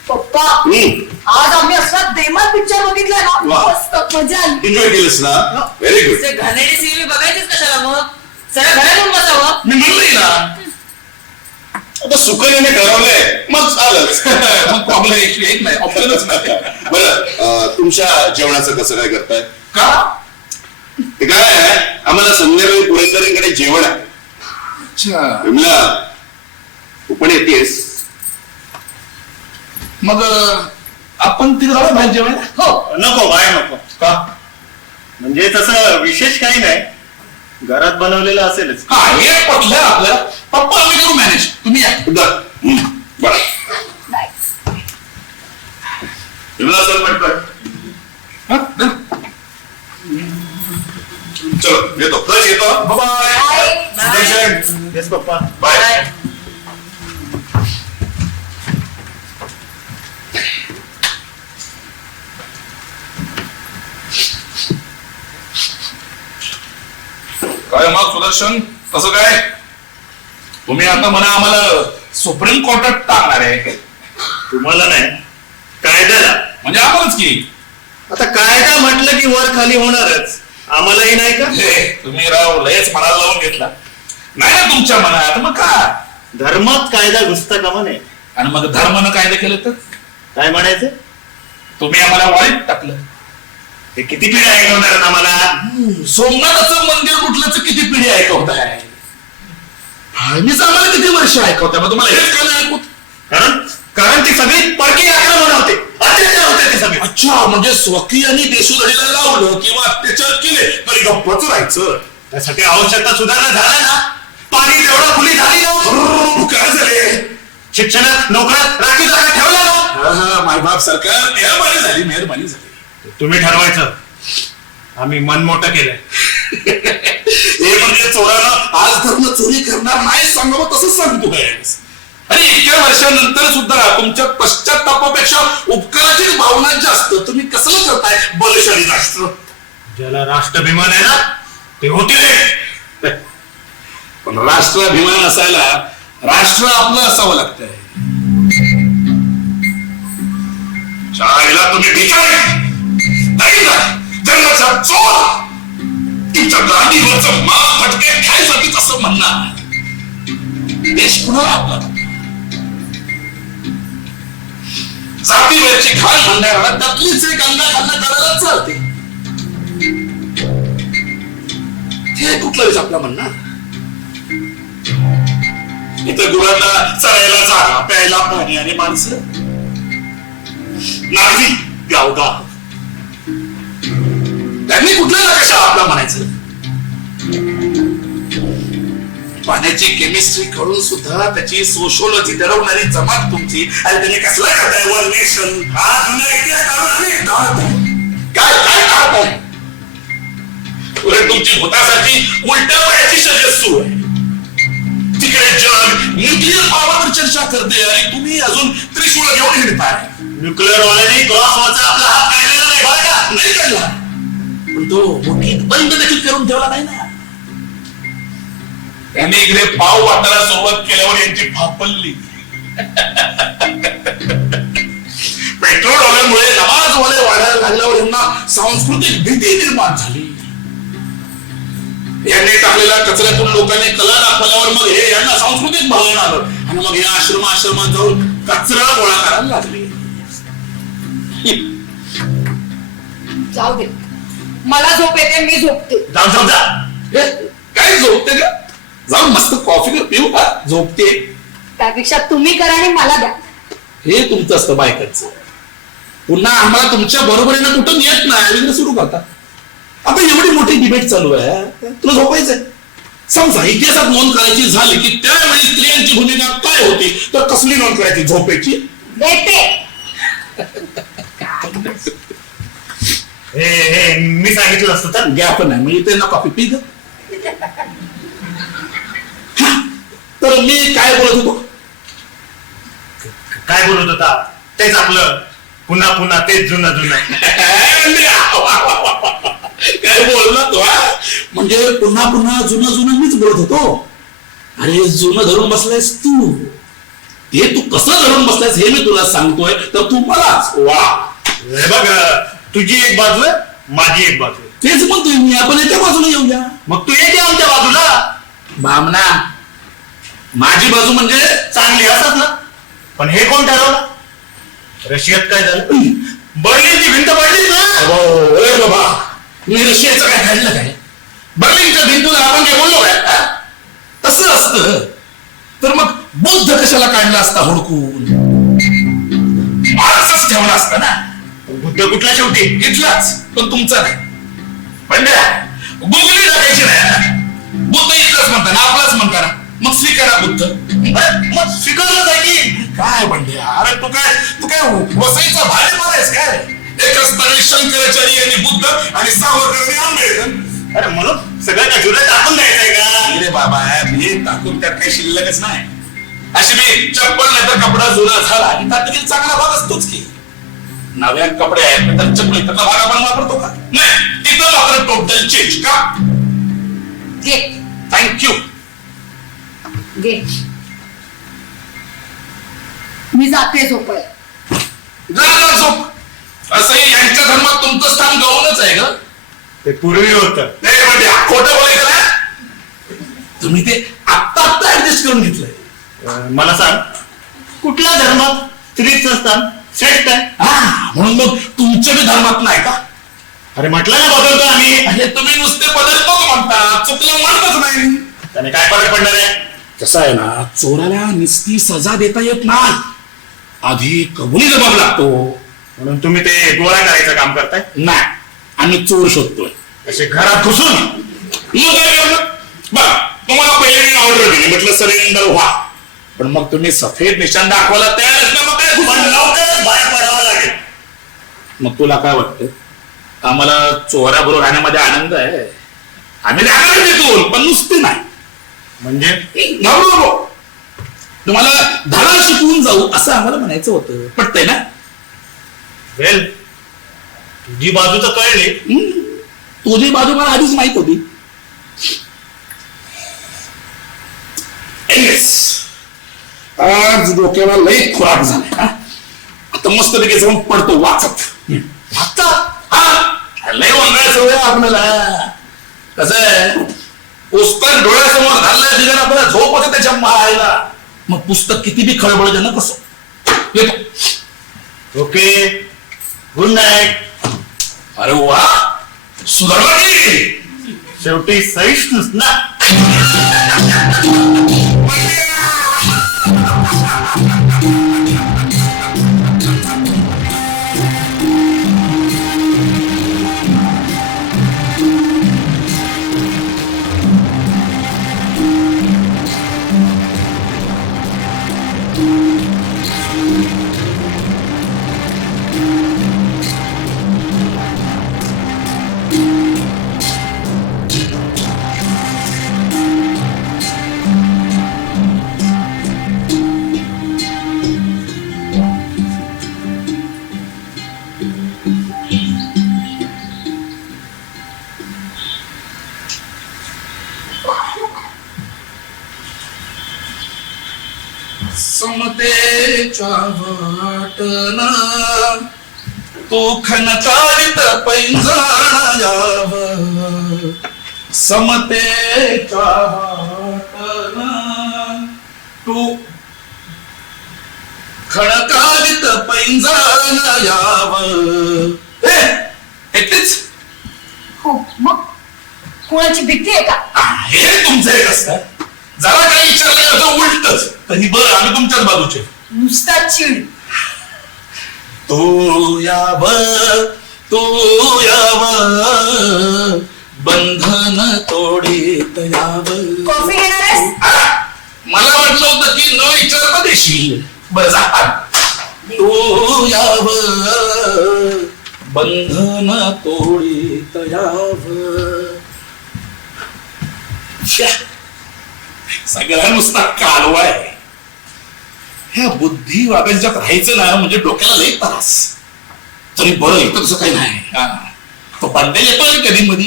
पप्पा आज आम्ही असा देमाल पिक्चर बघितला ना, वा. मस्त मजा आली. एन्जॉय केलंस ना. Very good. ते घाणेरडी सिनेमे बघायचेच कशाला मग? सगळं घरात येऊन बसावं. मी म्हणलोय ना आता सुकन्याने ठरवलंय मग चालच. मग प्रॉब्लेम येत नाही, ऑप्शनच नाही. बरं तुमच्या जेवणाचं कसं काय करताय? का? ते काय आहे, आम्हाला संध्याकाळी पुरेकरांकडे जेवण आहे. अच्छा, विमला तू पण येतेस? मग आपण तिथे जाऊ बाहेर जेवायला. हो, नको बाहेर नको. का? म्हणजे तसं विशेष काही नाही, घरात बनवलेलं असेलच. हा, हे पटलं आपल्याला. पप्पा आम्ही करू मॅनेज, तुम्ही या. बरं विमला सर पटकन हा, जा. चलो येतो. फ्रेश येतो. Bye. Sudarshan yes papa. Bye. काय मग सुदर्शन, कसं काय? तुम्ही आता म्हणा आम्हाला सुप्रीम कोर्टात टाकणार आहे. तुम्हाला नाही, कायद्याला. म्हणजे आपणच की. आता कायदा म्हटलं की वर खाली होणारच. आम्हालाही नाही का? हे, तुम्ही राव लयच मनाला लावून घेतला. नाही ना तुमच्या मनात, मग काय? धर्मात कायदा घुसता कामा नये. आणि मग धर्मानं कायदा केलं तर काय म्हणायचं? तुम्ही आम्हाला वाळीत टाकलं. हे किती पिढ्या ऐकवणार आहेत आम्हाला? सोमनाथाचं मंदिर कुठलंच किती पिढी ऐकवताय? मीच आम्हाला किती वर्ष ऐकवताय? मग तुम्हाला हेच काय ऐकूत? कारण ती सगळी परकी आक्रमण होते, अत्याचार होते ते सगळे. अच्छा, म्हणजे स्वकीयांनी देशोधडीला लावलं किंवा अत्याचार केले तरी गप्पच राहायचं. त्यासाठी आवश्यकता सुधारणा झाल्या ना. पाणी तेवढा खुली झाली ना. काय झाले? शिक्षणात नोकऱ्यात राखी जागा ठेवल्या ना. मायबाप सरकार, मेहरबानी झाली, मेहरबानी झाली. तुम्ही ठरवायचं, आम्ही मन मोठं केलंय. हे म्हणजे चोरानं आज धर्म चोरी करणार नाही सांगावं तसंच सांगतो काय? आणि इतक्या वर्षानंतर सुद्धा तुमच्या पश्चातापापेक्षा उपकाराची भावना जास्त. तुम्ही कसं करताय बलशाली राष्ट्र? ज्याला राष्ट्राभिमान आहे ना ते होते. पण राष्ट्राभिमान असायला राष्ट्र आपलं असावं लागतंय. शाळेला तुम्ही भिकारी जन्माचा चोर तुमच्या गाडीवरचं माप फटके खायसाठी असं म्हणणार. देश कुणाला आपला जातीवरची घाण म्हणणारा त्यातलीच एक अंगा घालणं करायला चालते. ते कुठलं आपला म्हणणार? इथं गुरांना चरायला जागा, प्यायला पाणी आणि माणसं नागरी गावगाव. त्यांनी कुठला नकाशा आपला म्हणायचं? पाण्याची केमिस्ट्री करून सुद्धा त्याची सोशोलॉजी ठरवणारी जमात तुमची. आणि त्यांनी कसला करताय वर नेशन? हा जुना इतिहास काय काय काढताय? उलट तुमची भूतासाठी उलट्या पायाची शर्यत सुरू आहे. तिकडे जग न्यूक्लिअर पॉवरवर चर्चा करते आणि तुम्ही अजून त्रिशूळ घेऊन हिंडताय. न्यूक्लिअर वाल्याने क्रॉसवरचा आपला हात काढलेला नाही बरं का? नाही काढला, पण तो मुठीत बंद देखील करून ठेवला नाही ना. त्यांनी इकडे पाव वाटायला सुरुवात केल्यावर यांची फापल्ली. पेट्रोल डॉलरमुळे नमाजवाले वाढायला लागल्यावर यांना सांस्कृतिक भीती निर्माण झाली. यांनी टाकलेल्या कचऱ्यातून लोकांनी कला दाखवल्यावर मग हे यांना सांस्कृतिक भावना आलं आणि मग या आश्रमात जाऊन कचरा गोळा करायला लागले. जाऊ दे, मला झोप येते, मी झोपते. जाऊ जाऊ जा. काय झोपते का? जाऊन मस्त कॉफी पिऊ का? झोपते. त्यापेक्षा तुम्ही करा आणि मला द्या. हे तुमचं असतं बायकांचं. पुन्हा आम्हाला तुमच्या बरोबरीनं कुठं येत नाही सुरू करता. आता एवढी मोठी डिबेट चालू आहे, तुला झोपायचंय. समजा इतिहासात नोंद करायची झाली की त्यावेळी स्त्रियांची भूमिका काय होती, तर कसली नोंद करायची? झोपेची. देते. हे मी सांगितलं असतं तर. घ्या पण नाही, मी इथे ना कॉफी पी ग. तर मी काय बोलत होतो? काय बोलत होता? तेच आपलं पुन्हा पुन्हा तेच जुनं जुनं. काय बोलला तो? म्हणजे पुन्हा पुन्हा जुनं जुनं मीच बोलत होतो. अरे जुनं धरून बसलायस तू. ते तू कसं धरून बसलायस हे मी तुला सांगतोय, तर तू मलाच वा. हे बघ, तुझी एक बाजू आहे, माझी एक बाजू आहे. तेच म्हणतोय मी, आपण याच्या बाजूला येऊया. मग तू येते आमच्या बाजूला. बामना, माझी बाजू म्हणजे चांगली असत ना, पण हे कोण ठरवलं? रशियात काय झालं? बर्लिनची भिंत पडलीच ना. अरे बाबा, मी रशियाचं काय काढलं काय? बर्लिनच्या भिंतीला आपण काय बोललो काय? तसं असतं तर मग बुद्ध कशाला काढला असता हुडकून? मार्क्सच ठेवला असता ना. बुद्ध कुठला शेवटी? इथलाच, पण तुमचा नाही. म्हणजे गुगली टाकायची नाही. बुद्ध इथलाच म्हणता ना, आपलाच म्हणता ना. मग स्वीकारा बुद्ध. मग स्वीकारलं जाईल. काय म्हणजे? अरे तू काय वसईचा भाडे मारायस काय? एकच तरी शंकराचार्य आणि बुद्ध आणि सावरकर आणि आंबेडकर. अरे म्हणून सगळ्यांना जुऱ्या टाकून द्यायचंय का? अरे बाबा, हे टाकून त्यात काही शिल्लकच नाही. अशी मी चप्पल नाही तर कपडा जुना झाला आणि त्यात देखील चांगला भाग असतोच की. नव्या कपडे आहेत तर चपली त्याचा भाग आपण वापरतो का? नाही, तिथं मात्र टोटल चेंज का? घे. थँक्यू. घे. मी जाते झोपाय. जा झोप. असंही यांच्या धर्मात तुमचं स्थान गौणच आहे ग. ते पूर्वी होतं. नाही म्हणजे खोटं बोलायचं ना. तुम्ही ते आत्ता ऍडजस्ट करून घेतलंय. मला सांग, कुठल्या धर्मात स्त्रीचं स्थान श्रेष्ठ आहे? म्हणून मग तुमच्या बी धर्मात नाही का? अरे म्हटलं ना बदलतो आम्ही. हे तुम्ही नुसते बदलतोच म्हणता, चुकलं म्हणतच नाही. त्याने काय फरक पडणार आहे? कसं आहे ना, चोराला निस्ती सजा देता येत नाही, आधी कबुली जबाब लागतो. म्हणून तुम्ही ते गोळा करायचं काम करताय? नाही, आम्ही चोर शोधतोय. असे घरात घुसून. मग काय केलं? बघ, तुम्हाला पहिले ऑर्डर दिली, म्हटलं सरेंडर व्हा. पण मग तुम्ही सफेद निशाण दाखवला त्यावेळेस ना मग काय पण लवकरच बाहेर पडावं लागेल. मग तुला काय वाटतं? आम्हाला चोराबरोबर राहण्यामध्ये आनंद आहे. आम्ही जाणार तिथून, पण नुसते नाही. म्हणजे नको, तुम्हाला धडा शिकवून जाऊ असं आम्हाला म्हणायचं होतं. पटतंय ना? वेल, तुझी बाजू तर कळली. तुझी बाजू मला आधीच माहित होती. आज डोक्याला लई खुराक झाला. आता मस्त पैकी जाऊन पडतो वाचत. लय वंगाळ सवय आपल्याला. कसं आहे, पुस्तक डोळ्यासमोर घाललंय तिथे आपल्याला झोप होते त्याच्या मायला. मग पुस्तक किती बी खळबळजनक कसं येतो. Okay, good night. अरे वा, सुधारला की. शेवटी सहिष्णूच ना. समतेच्या वाटना तो खनकारित पैंजण याव. समतेच्या वाटना तू खणकारित पैंजण याव. एकटीच? हो, मग कोणाची भीती आहे का? हे तुमचं एक असतं, जरा काही विचारलं तर उलटच. तरी बरं, आम्ही तुमच्याच बाजूचे. नुसता चिड. तो याव बंधन तोडीत याव. कॉफी घेणार आहेस? मला वाटलं होतं की न विचारता देशील. बरं जा. तो याव बंधन तोडीत याव. सगळा नुसता कालवा आहे. ह्या बुद्धिवादांच्यात राहायचं ना म्हणजे डोक्याला लई त्रास. तरी बरं इथं तसं काही नाही. तो बंडे येतोय कधी मध्ये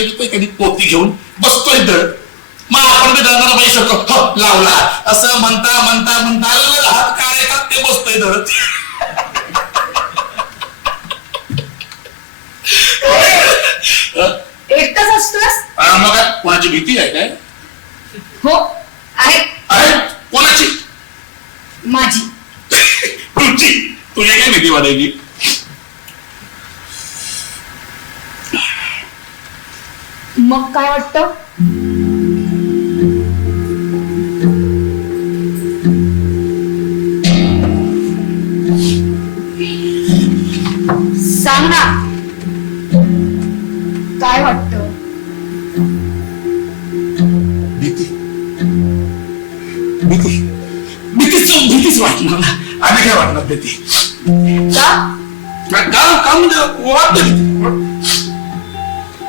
येतोय कधी पोती घेऊन बसतोय दळ. मग आपण ते दळणारा बाई शकतो लावला असं म्हणता म्हणता म्हणता हात काढायचा ते बसतोय दळ. एकटाच असतोस? मग कोणाची भीती आहे काय? हो आहे. अरे कोणाची? माझी. तुझी? तुझी काय भीती वाटायची? मग काय वाटतं? सांग ना, काय वाटतं? भीती भीती भीतीच वाटणार ना. आणि काय वाटणार भीती? का म्हणजे वाटत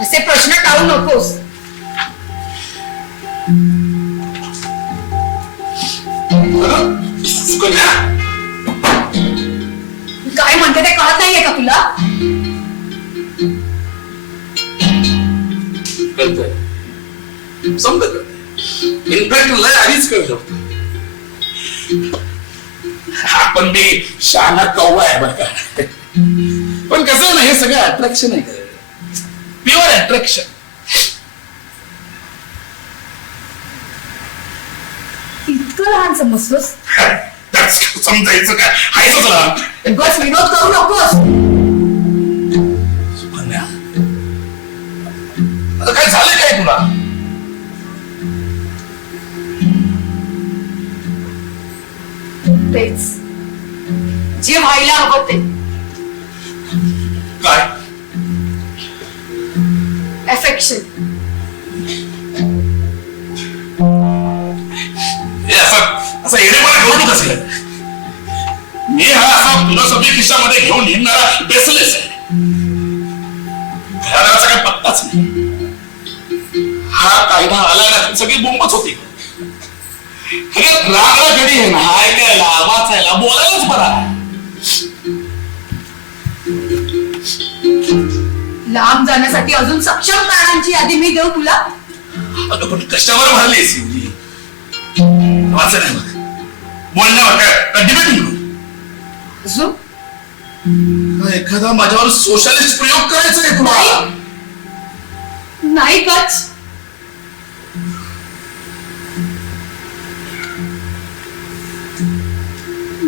असे प्रश्न टाळू नकोस. सुकन्या, काय म्हणते ते कळत नाहीये का तुला? कळतंय, समजत. इनफॅक्ट लय आधीच कळत होतं. आपण बी शाना कौवा आहे बरं का. पण कसं ना, हे सगळं अट्रॅक्शन आहे का, प्युअर अट्रॅक्शन. इतकं लहान समजतोस? समजायचं काय हाय तुला. बस विनोद करू नकोस. सुकन्या, आता काय झालं काय तुला? तेच जे व्हायला हवं ते. काय? अफेक्शन. हे असं येणेपणा करू नका सगळं. मी हा असा तुला सगळी खिशामध्ये घेऊन हिंडणारा बेसलेस आहे. घराचा काही पत्ताच नाही. हा कायदा आला ना सगळी बोंबच होती. रागला घडी आहे ना, ऐकायला वाचायला बोलायलाच बरा. लांब जाण्यासाठी अजून सक्षम कारणांची यादी मी देऊ तुला? अगं पण कशावर भरलीस? वाचा नाही बघ, बोलण्यावर काय डिबेटिंग करू. अजून एखादा माझ्यावर सोशलिस्ट प्रयोग करायचा आहे तुला? नाही कच.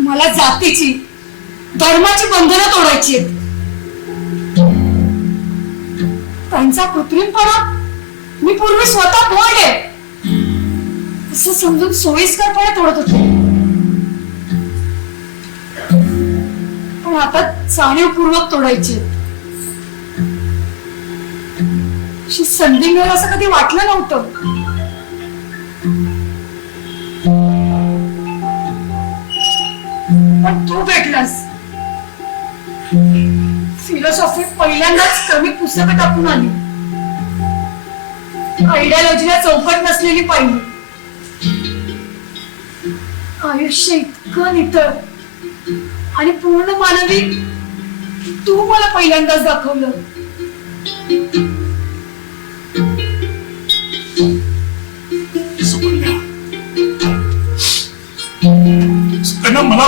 मला जातीची धर्माची बंधनं तोडायची आहेत. त्यांचा कृत्रिमपणा मी पूर्वी स्वतः बोर्ड आहे असं समजून सोयीस्करपणे तोडत होते. पण आता जाणीवपूर्वक तोडायची आहेत. अशी संधी मिळेल असं कधी वाटलं नव्हतं. पण तू भेटलास. फिलॉसॉफी पहिल्यांदाच कमी पुस्तकं टाकून आली. आयडियोलॉजीला चौकट नसलेली पाहिली. आयुष्य इतकं नितळ आणि पूर्ण मानवी तू मला पहिल्यांदाच दाखवलं. सुकन्या, मला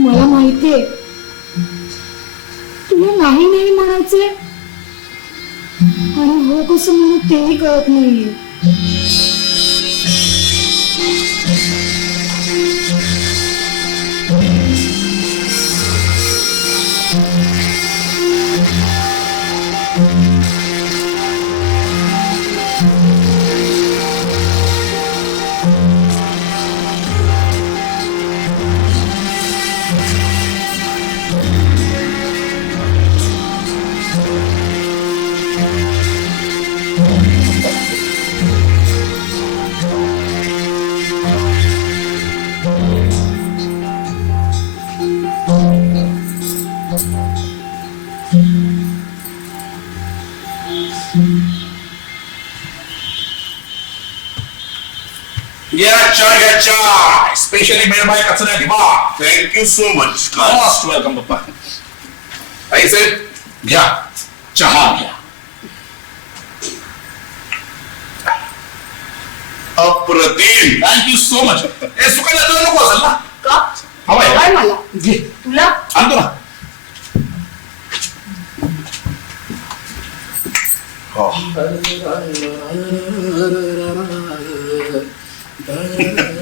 मला माहिती माहितीये, तुला नाही नाही म्हणायचे आणि हो कसं म्हणू तेही कळत नाहीये. या स्पेशली मेड बाय कचरा दिवा. Thank you so much. Most welcome पप्पा. आई साहेब घ्या चहा घ्या. अप्रतिम. Thank you so much. हे सुकायला तुला नको असेल ना? का हवाय काय मला घे तुला आणतो ना. हो.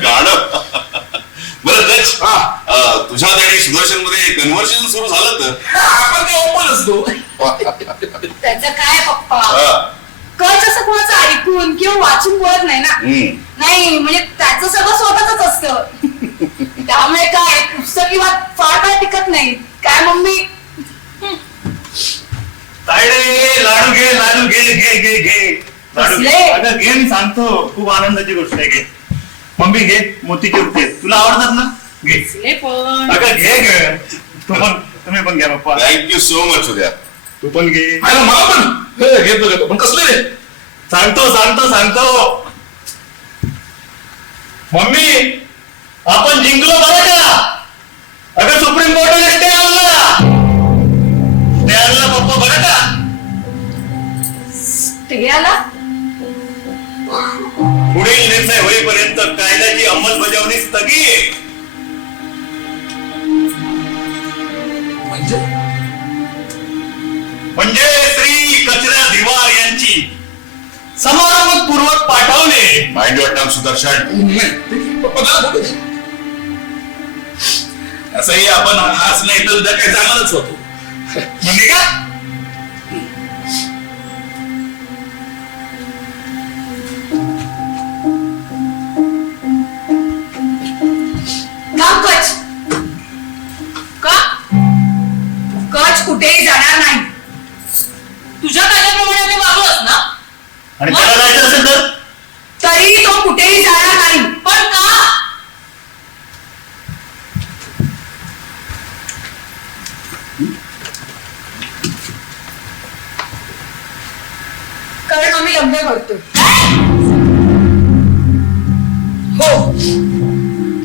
गाणं. बरं गच, तुझ्यात आणि सुदर्शन मध्ये कन्व्हर्सेशन सुरू झालं तर आपण ते ओपन असतो. त्याचं काय पप्पा, हा. कच असं कोणाचं ऐकून किंवा वाचून बोलत नाही ना. नाही म्हणजे त्याचं सगळं स्वतःच असतं. त्यामुळे काय पुस्तक किंवा फार काय टिकत नाही. काय मम्मी तायडे लाडू घे लाडू घे घे घे घे लाडू घे. कसले? अगं घे, मी सांगतो, खूप आनंदाची गोष्ट आहे. घे मम्मी, घे मोतीचे रुपये तुला आवडतात ना, घे. पण अगं घे घे. तुम्ही पण घ्या पप्पा. थँक्यू सो मच उद्या. तू पण घे. अरे मला पण हे घेतो घेतो पण कसले रे? सांगतो मम्मी, आपण जिंकलो बरं का. अगं सुप्रीम कोर्टाने स्टे आणला पप्पा बरं का. ते आला. पुढील निर्णय होईपर्यंत कायद्याची अंमलबजावणी स्थगित. म्हणजे श्री कचरा दिवार यांची समारंभपूर्वक पाठवणे. Mind your term Sudarshan. पप्पा जरा बोलू दे. असंही आपण आज नाही तर उद्या काय जाणारच होतो. म्हणजे का का कच का कच कुठेही जाणार नाही. तुझ्या कायद्याप्रमाणे आम्ही वागलोच ना. आणि त्याला जायचं असेल तर तरी तो कुठेही जाणार नाही. पण का? कारण आम्ही लग्न करतो. हो,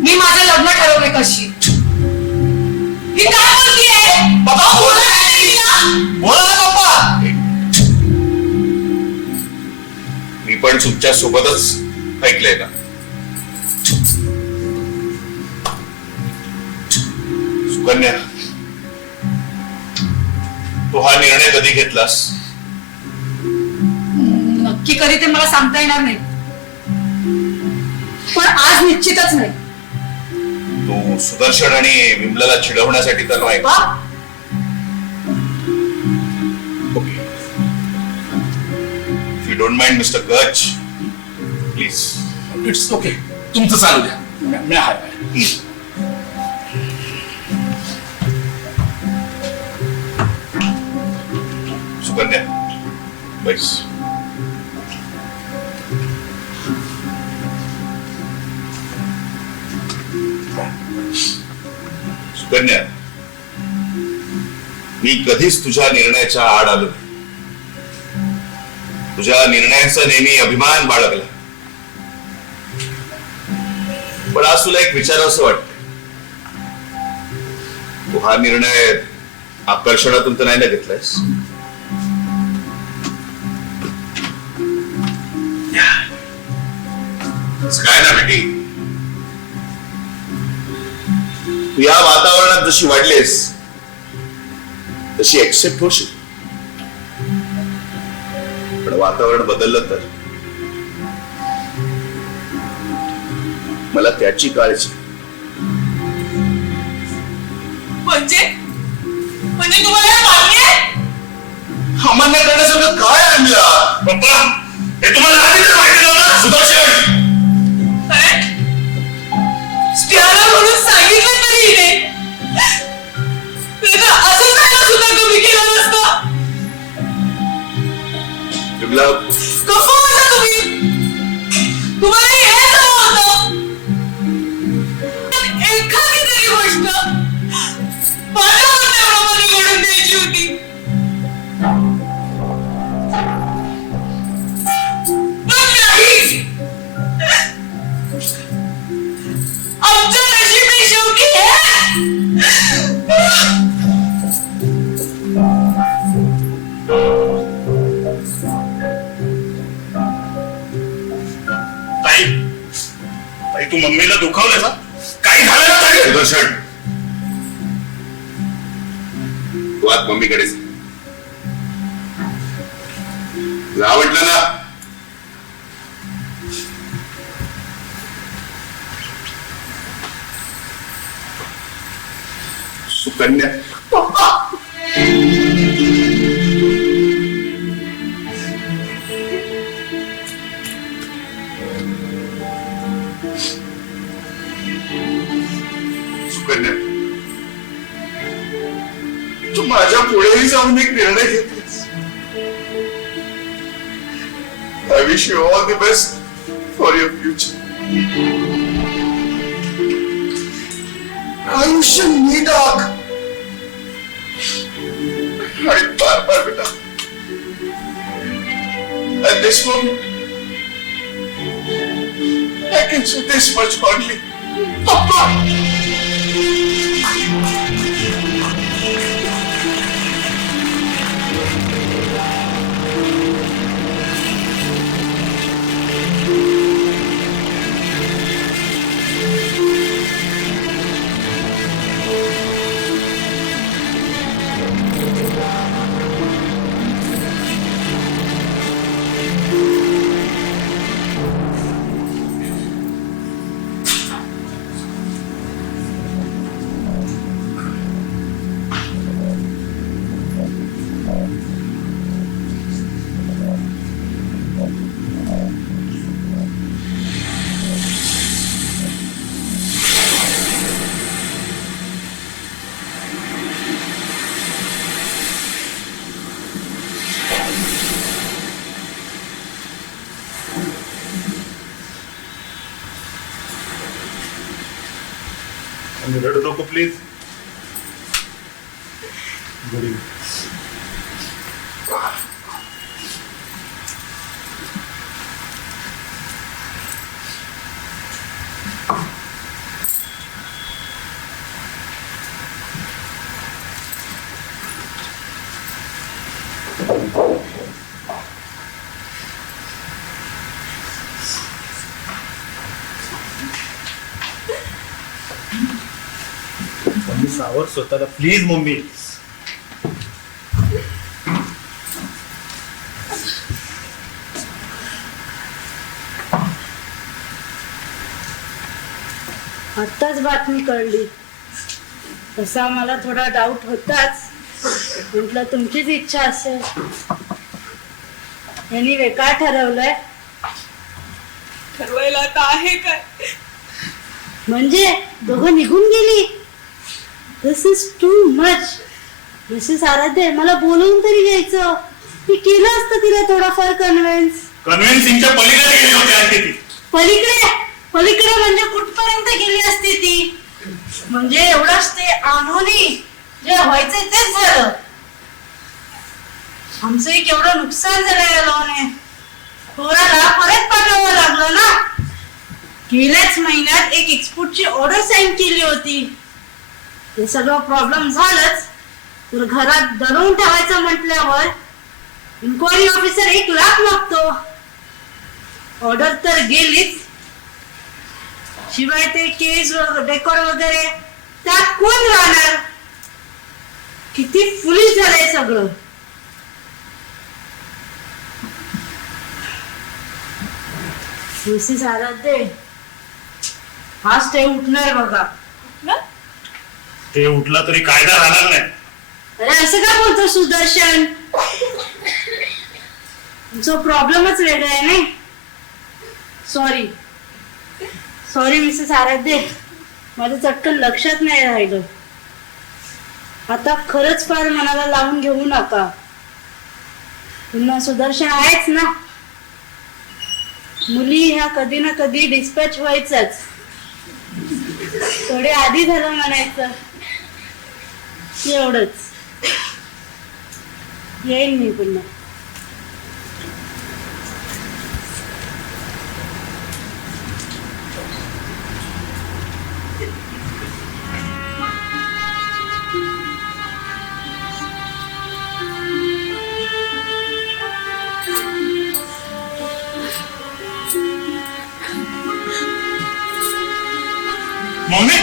मी माझं लग्न ठरवले कशी. ही काय बोलतीये? पप्पा बोल. बोला ना पप्पा. मी पण तुमच्या सोबतच ऐकलंय ना. सुकन्या, तू हा निर्णय कधी घेतलास? नक्की कधी ते मला सांगता येणार नाही, पण आज निश्चितच नाही. तू सुदर्शन आणि विमलाला चिडवण्यासाठी तर नाही. पप्पा, okay. If you don't mind mister गच, प्लीज. It's okay. तुमचं चालू द्या. मी आहे. सुकन्या, बैस. सुकन्या, मी कधीच तुझ्या निर्णयाच्या आड आलो नाही. तुझ्या निर्णयाचा नेहमी अभिमान बाळगला. पण आज तुला एक विचारावंसं वाटतं. तू हा निर्णय आकर्षणातून तर नाही ना घेतलायस? काय ना बेटी, तू या वातावरणात जशी वाढलेस तशी एक्सेप्ट होशील, पण वातावरण बदललं तर मला त्याची काळजी. म्हणजे तुम्हाला मान्य आहे? अमान्य करण्यासारखं काय आणला पप्पा, हे तुम्हाला आधीच माहिती नव्हतं? सुदर्शन? अरे, स्टियाला म्हणून सांगितलं तरी हिने. नाहीतर असं झालं सुद्धा तुम्ही केलं नसतं. विप्लव, कसं होता तुम्ही? तुम्हाला हेच हवं होतं. पण एखादी तरी गोष्ट माझ्या हाताप्रमाणे घडून द्यायची होती. पण नाही. आमच्या नशिबी शेवटी ताई, ताई तू मम्मीला दुखावलं ना? काही झालं ना ताई? सुदर्शन, तू आज मम्मीकडे जा म्हटलं ना. सुकन्या, सुकन्या, तू माझ्या पुढेही जाऊन एक निर्णय घेतलीस. I wish you all the best for your future. आयुष्य नीडाग आणि बार बेटा. At this moment, I can say this much only. Papa! रडू नको प्लीज. मम्मी सावर स्वतःला प्लीज मम्मी. आत्ताच बातमी कळली. तसा मला थोडा डाऊट होताच. म्हटलं तुमचीच इच्छा असेल. यांनी काय ठरवलंय? ठरवायला आता आहे काय? म्हणजे दोघं निघून गेली? दिस इज टू मच. मिसेस आराध्य, मला बोलवून तरी घ्यायचं. मी केलं असतं तिला थोडाफार कन्व्हिन्स. कन्व्हिन्सिंगच्या पलीकडे गेली होती आणखी ती. पलीकडे पलीकडे म्हणजे कुठपर्यंत गेली असती ती? म्हणजे एवढंच ते आणूनही जे व्हायचंय तेच झालं. आमचंही केवढं नुकसान झालं या लॉने. पोराला परत पाठवावं लागलं ना. गेल्याच महिन्यात एक एक्सपोर्टची ऑर्डर साईन केली होती. हे सगळं प्रॉब्लेम झालंच, तर घरात दडवून ठेवायचं म्हटल्यावर इन्क्वायरी ऑफिसर 1 लाख मागतो. ऑर्डर तर गेलीच, शिवाय ते केस डेकोर वगैरे त्यात कोण राहणार? किती फुलिश झालंय सगळं. मिसेस आराध्य, हा स्टे उठणार बघा. ते उठला तरी कायदा राहणार नाही. अरे असं का बोलतो सुदर्शन? तुमचा प्रॉब्लेमच वेगळा आहे नाही. सॉरी सॉरी मिसेस आराध्य, माझं चटकन लक्षात नाही राहिलं. आता खरंच फार मनाला लावून घेऊ नका. पुन्हा सुदर्शन आहेच ना. मुली ह्या कधी ना कधी डिस्पॅच व्हायचंच. थोडे आधी झालं म्हणायचं. एवढंच. येईल मी पुन्हा. मम्मी,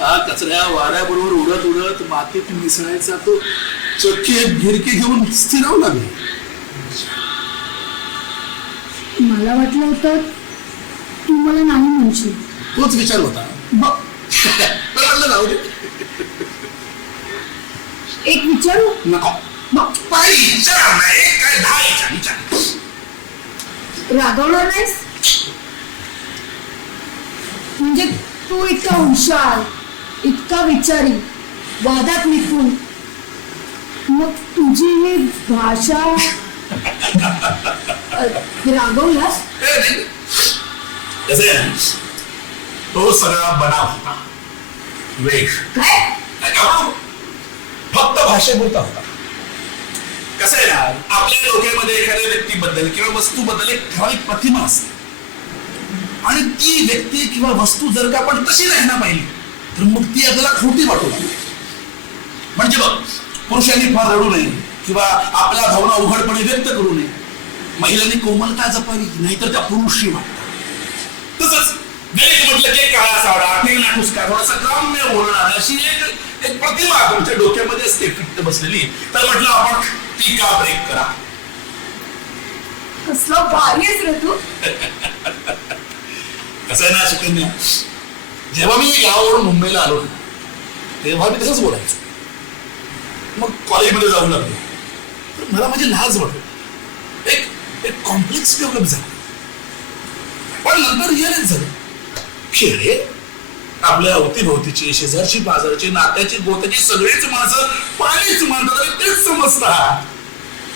हा कचऱ्या वाऱ्याबरोबर उडत उडत मातीत मिसळायचा तो चक्की एक गिरकी घेऊन स्थिरावू लागली. मला वाटलं होतं तू मला नाही म्हणशील. तोच विचार होता. म्हटलं जाऊ दे. एक विचारू? नको विचार नाही काय 10 विचार. रागवणार नाहीस? म्हणजे तू इतका हुशार, इतका विचारी, वादात निपुण, मग तुझी ही भाषा रागवलास? कसं आहे ना, तो सगळा बनाव होता. वेश काय? फक्त भाषेपुरता होता. कसं आहे ना, आपल्या डोक्यामध्ये एखाद्या व्यक्तीबद्दल किंवा वस्तूबद्दल एक ठराविक प्रतिमा असते आणि ती व्यक्ती किंवा वस्तू जर का आपण तशी नाही ना पाहिली तर मग ती आपल्याला खोटी वाटू लागते. म्हणजे बघ, पुरुषांनी फार रडू नये किंवा आपल्या भावना उघडपणे व्यक्त करू नये. महिलांनी कोमलता जपावी, नाहीतर त्या पुरुषी वाटतात. तसंच गणित म्हटलं की काळा सावळा, ठेंगणा ठुसका, थोडासा ग्राम्य बोलणार अशी एक प्रतिमा तुमच्या डोक्यामध्ये असते फिट्ट बसलेली. तर म्हटलं आपण टीका ब्रेक करा. कसला भारी आहेस रे तू. कसं आहे ना सुकन्या, जेव्हा मी गावावरून मुंबईला आलो तेव्हा मी तसंच बोलायचो. मग कॉलेजमध्ये जाऊ लागलो तर मला माझी लाज वाटत. एक कॉम्प्लेक्स डेव्हलप झाला. पण नंतर रिअलाइज झालं की अरे आपल्या अवतीभोवतीची, शेजारची, बाजारची, नात्याची, गोत्याची सगळीच माणसं पाणीच मानतात आणि तेच समजतात.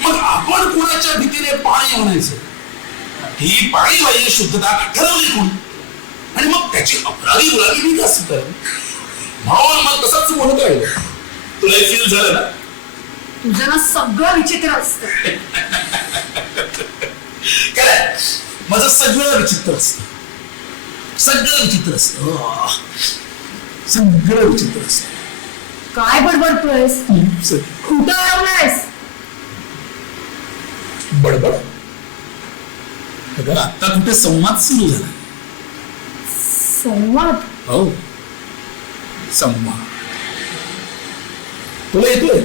मग आपण कुणाच्या भीतीने पाणी म्हणायचं? ही पाणी वायू शुद्धता ठरवली कोणी? आणि मग त्याची अपराधी गुलाबी मी कसं कर भावाला मला तसाच बोलत आहे. तुला फील झालं ना? तुझं ना सगळं विचित्र असतं. काय माझं सगळं विचित्र असतं. सगळं विचित्र असतं. सगळं विचित्र असतं. काय बडबडतोयस? कुठं अडवलंयस? बडबड अगं आता कुठे संवाद सुरू झाला. संवाद? हो संवाद. तुला येतोय?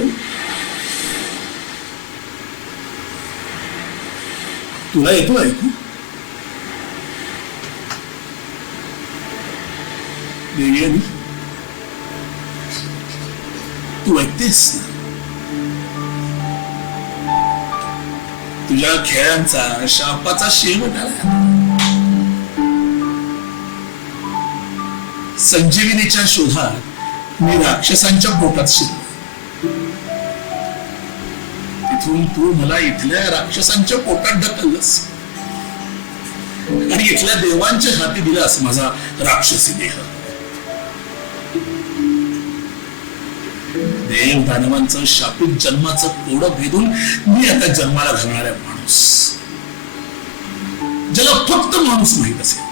तुला येतो ऐकू? देवयानी तू ऐकतेस ना? तुझ्या खेळांचा शापाचा शेवट आला. संजीवनीच्या शोधात मी राक्षसांच्या पोटात शिरलो. तिथून तू मला इथल्या राक्षसांच्या पोटात ढकललंस आणि इथल्या देवांच्या हाती दिलास माझा राक्षसी देह. देव दानवांचं शापित जन्माचं कोडं भेदून मी आता जन्माला घालणाऱ्या माणूस, ज्याला फक्त माणूस माहित असेल,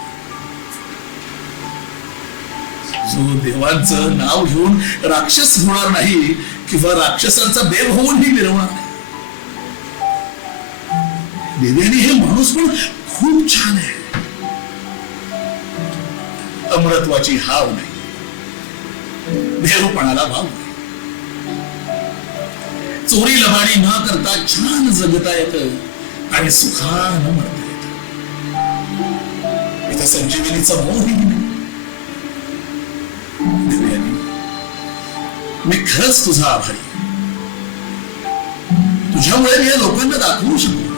जो देवांचं नाव घेऊन राक्षस होणार नाही किंवा राक्षसांचा देव होऊनही मिरवणार नाही. देव्यानी हे माणूस पण खूप छान आहे. अमरत्वाची हाव नाही, देवपणाला भाव नाही. चोरी लबाडी न करता छान जगता येतं आणि सुखानं मरता येतं. इथं संजीवनीचा मोहही नाही. देवयानी मी खरंच तुझा आभारी. तुझ्यामुळे मी या लोकांना दाखवू शकतो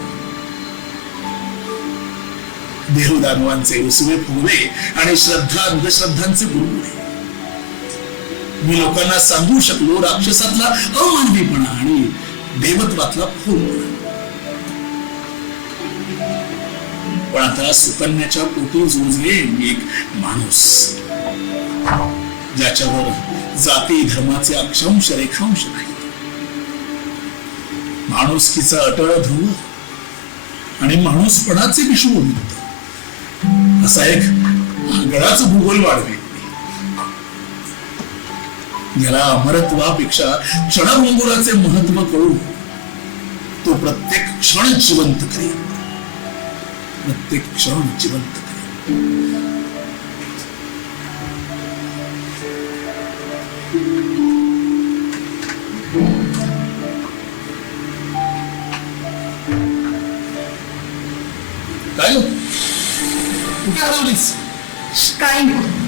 देवदानवांचे उसवे फुगले आणि श्रद्धा अंधश्रद्धांचे बुडबुडे. मी लोकांना सांगू शकलो राक्षसातला अमानवीपणा आणि देवत्वातला फुलपणा. पण आता सुकन्याच्या पोटी जोजले मी एक माणूस, ज्याच्यावर जाती धर्माचे अक्षांश रेखांश नाहीत. माणुसकीचा अटळ ध्रुव आणि माणूसपणाचे विश्वमुक्त असा एक आगळाच भूगोल वाढवे, ज्याला अमरत्वापेक्षा क्षणभंगुराचे महत्व कळू तो प्रत्येक क्षण जिवंत करेल. प्रत्येक क्षण जिवंत करेल. काय कुठे हरवलीस? काय नाही.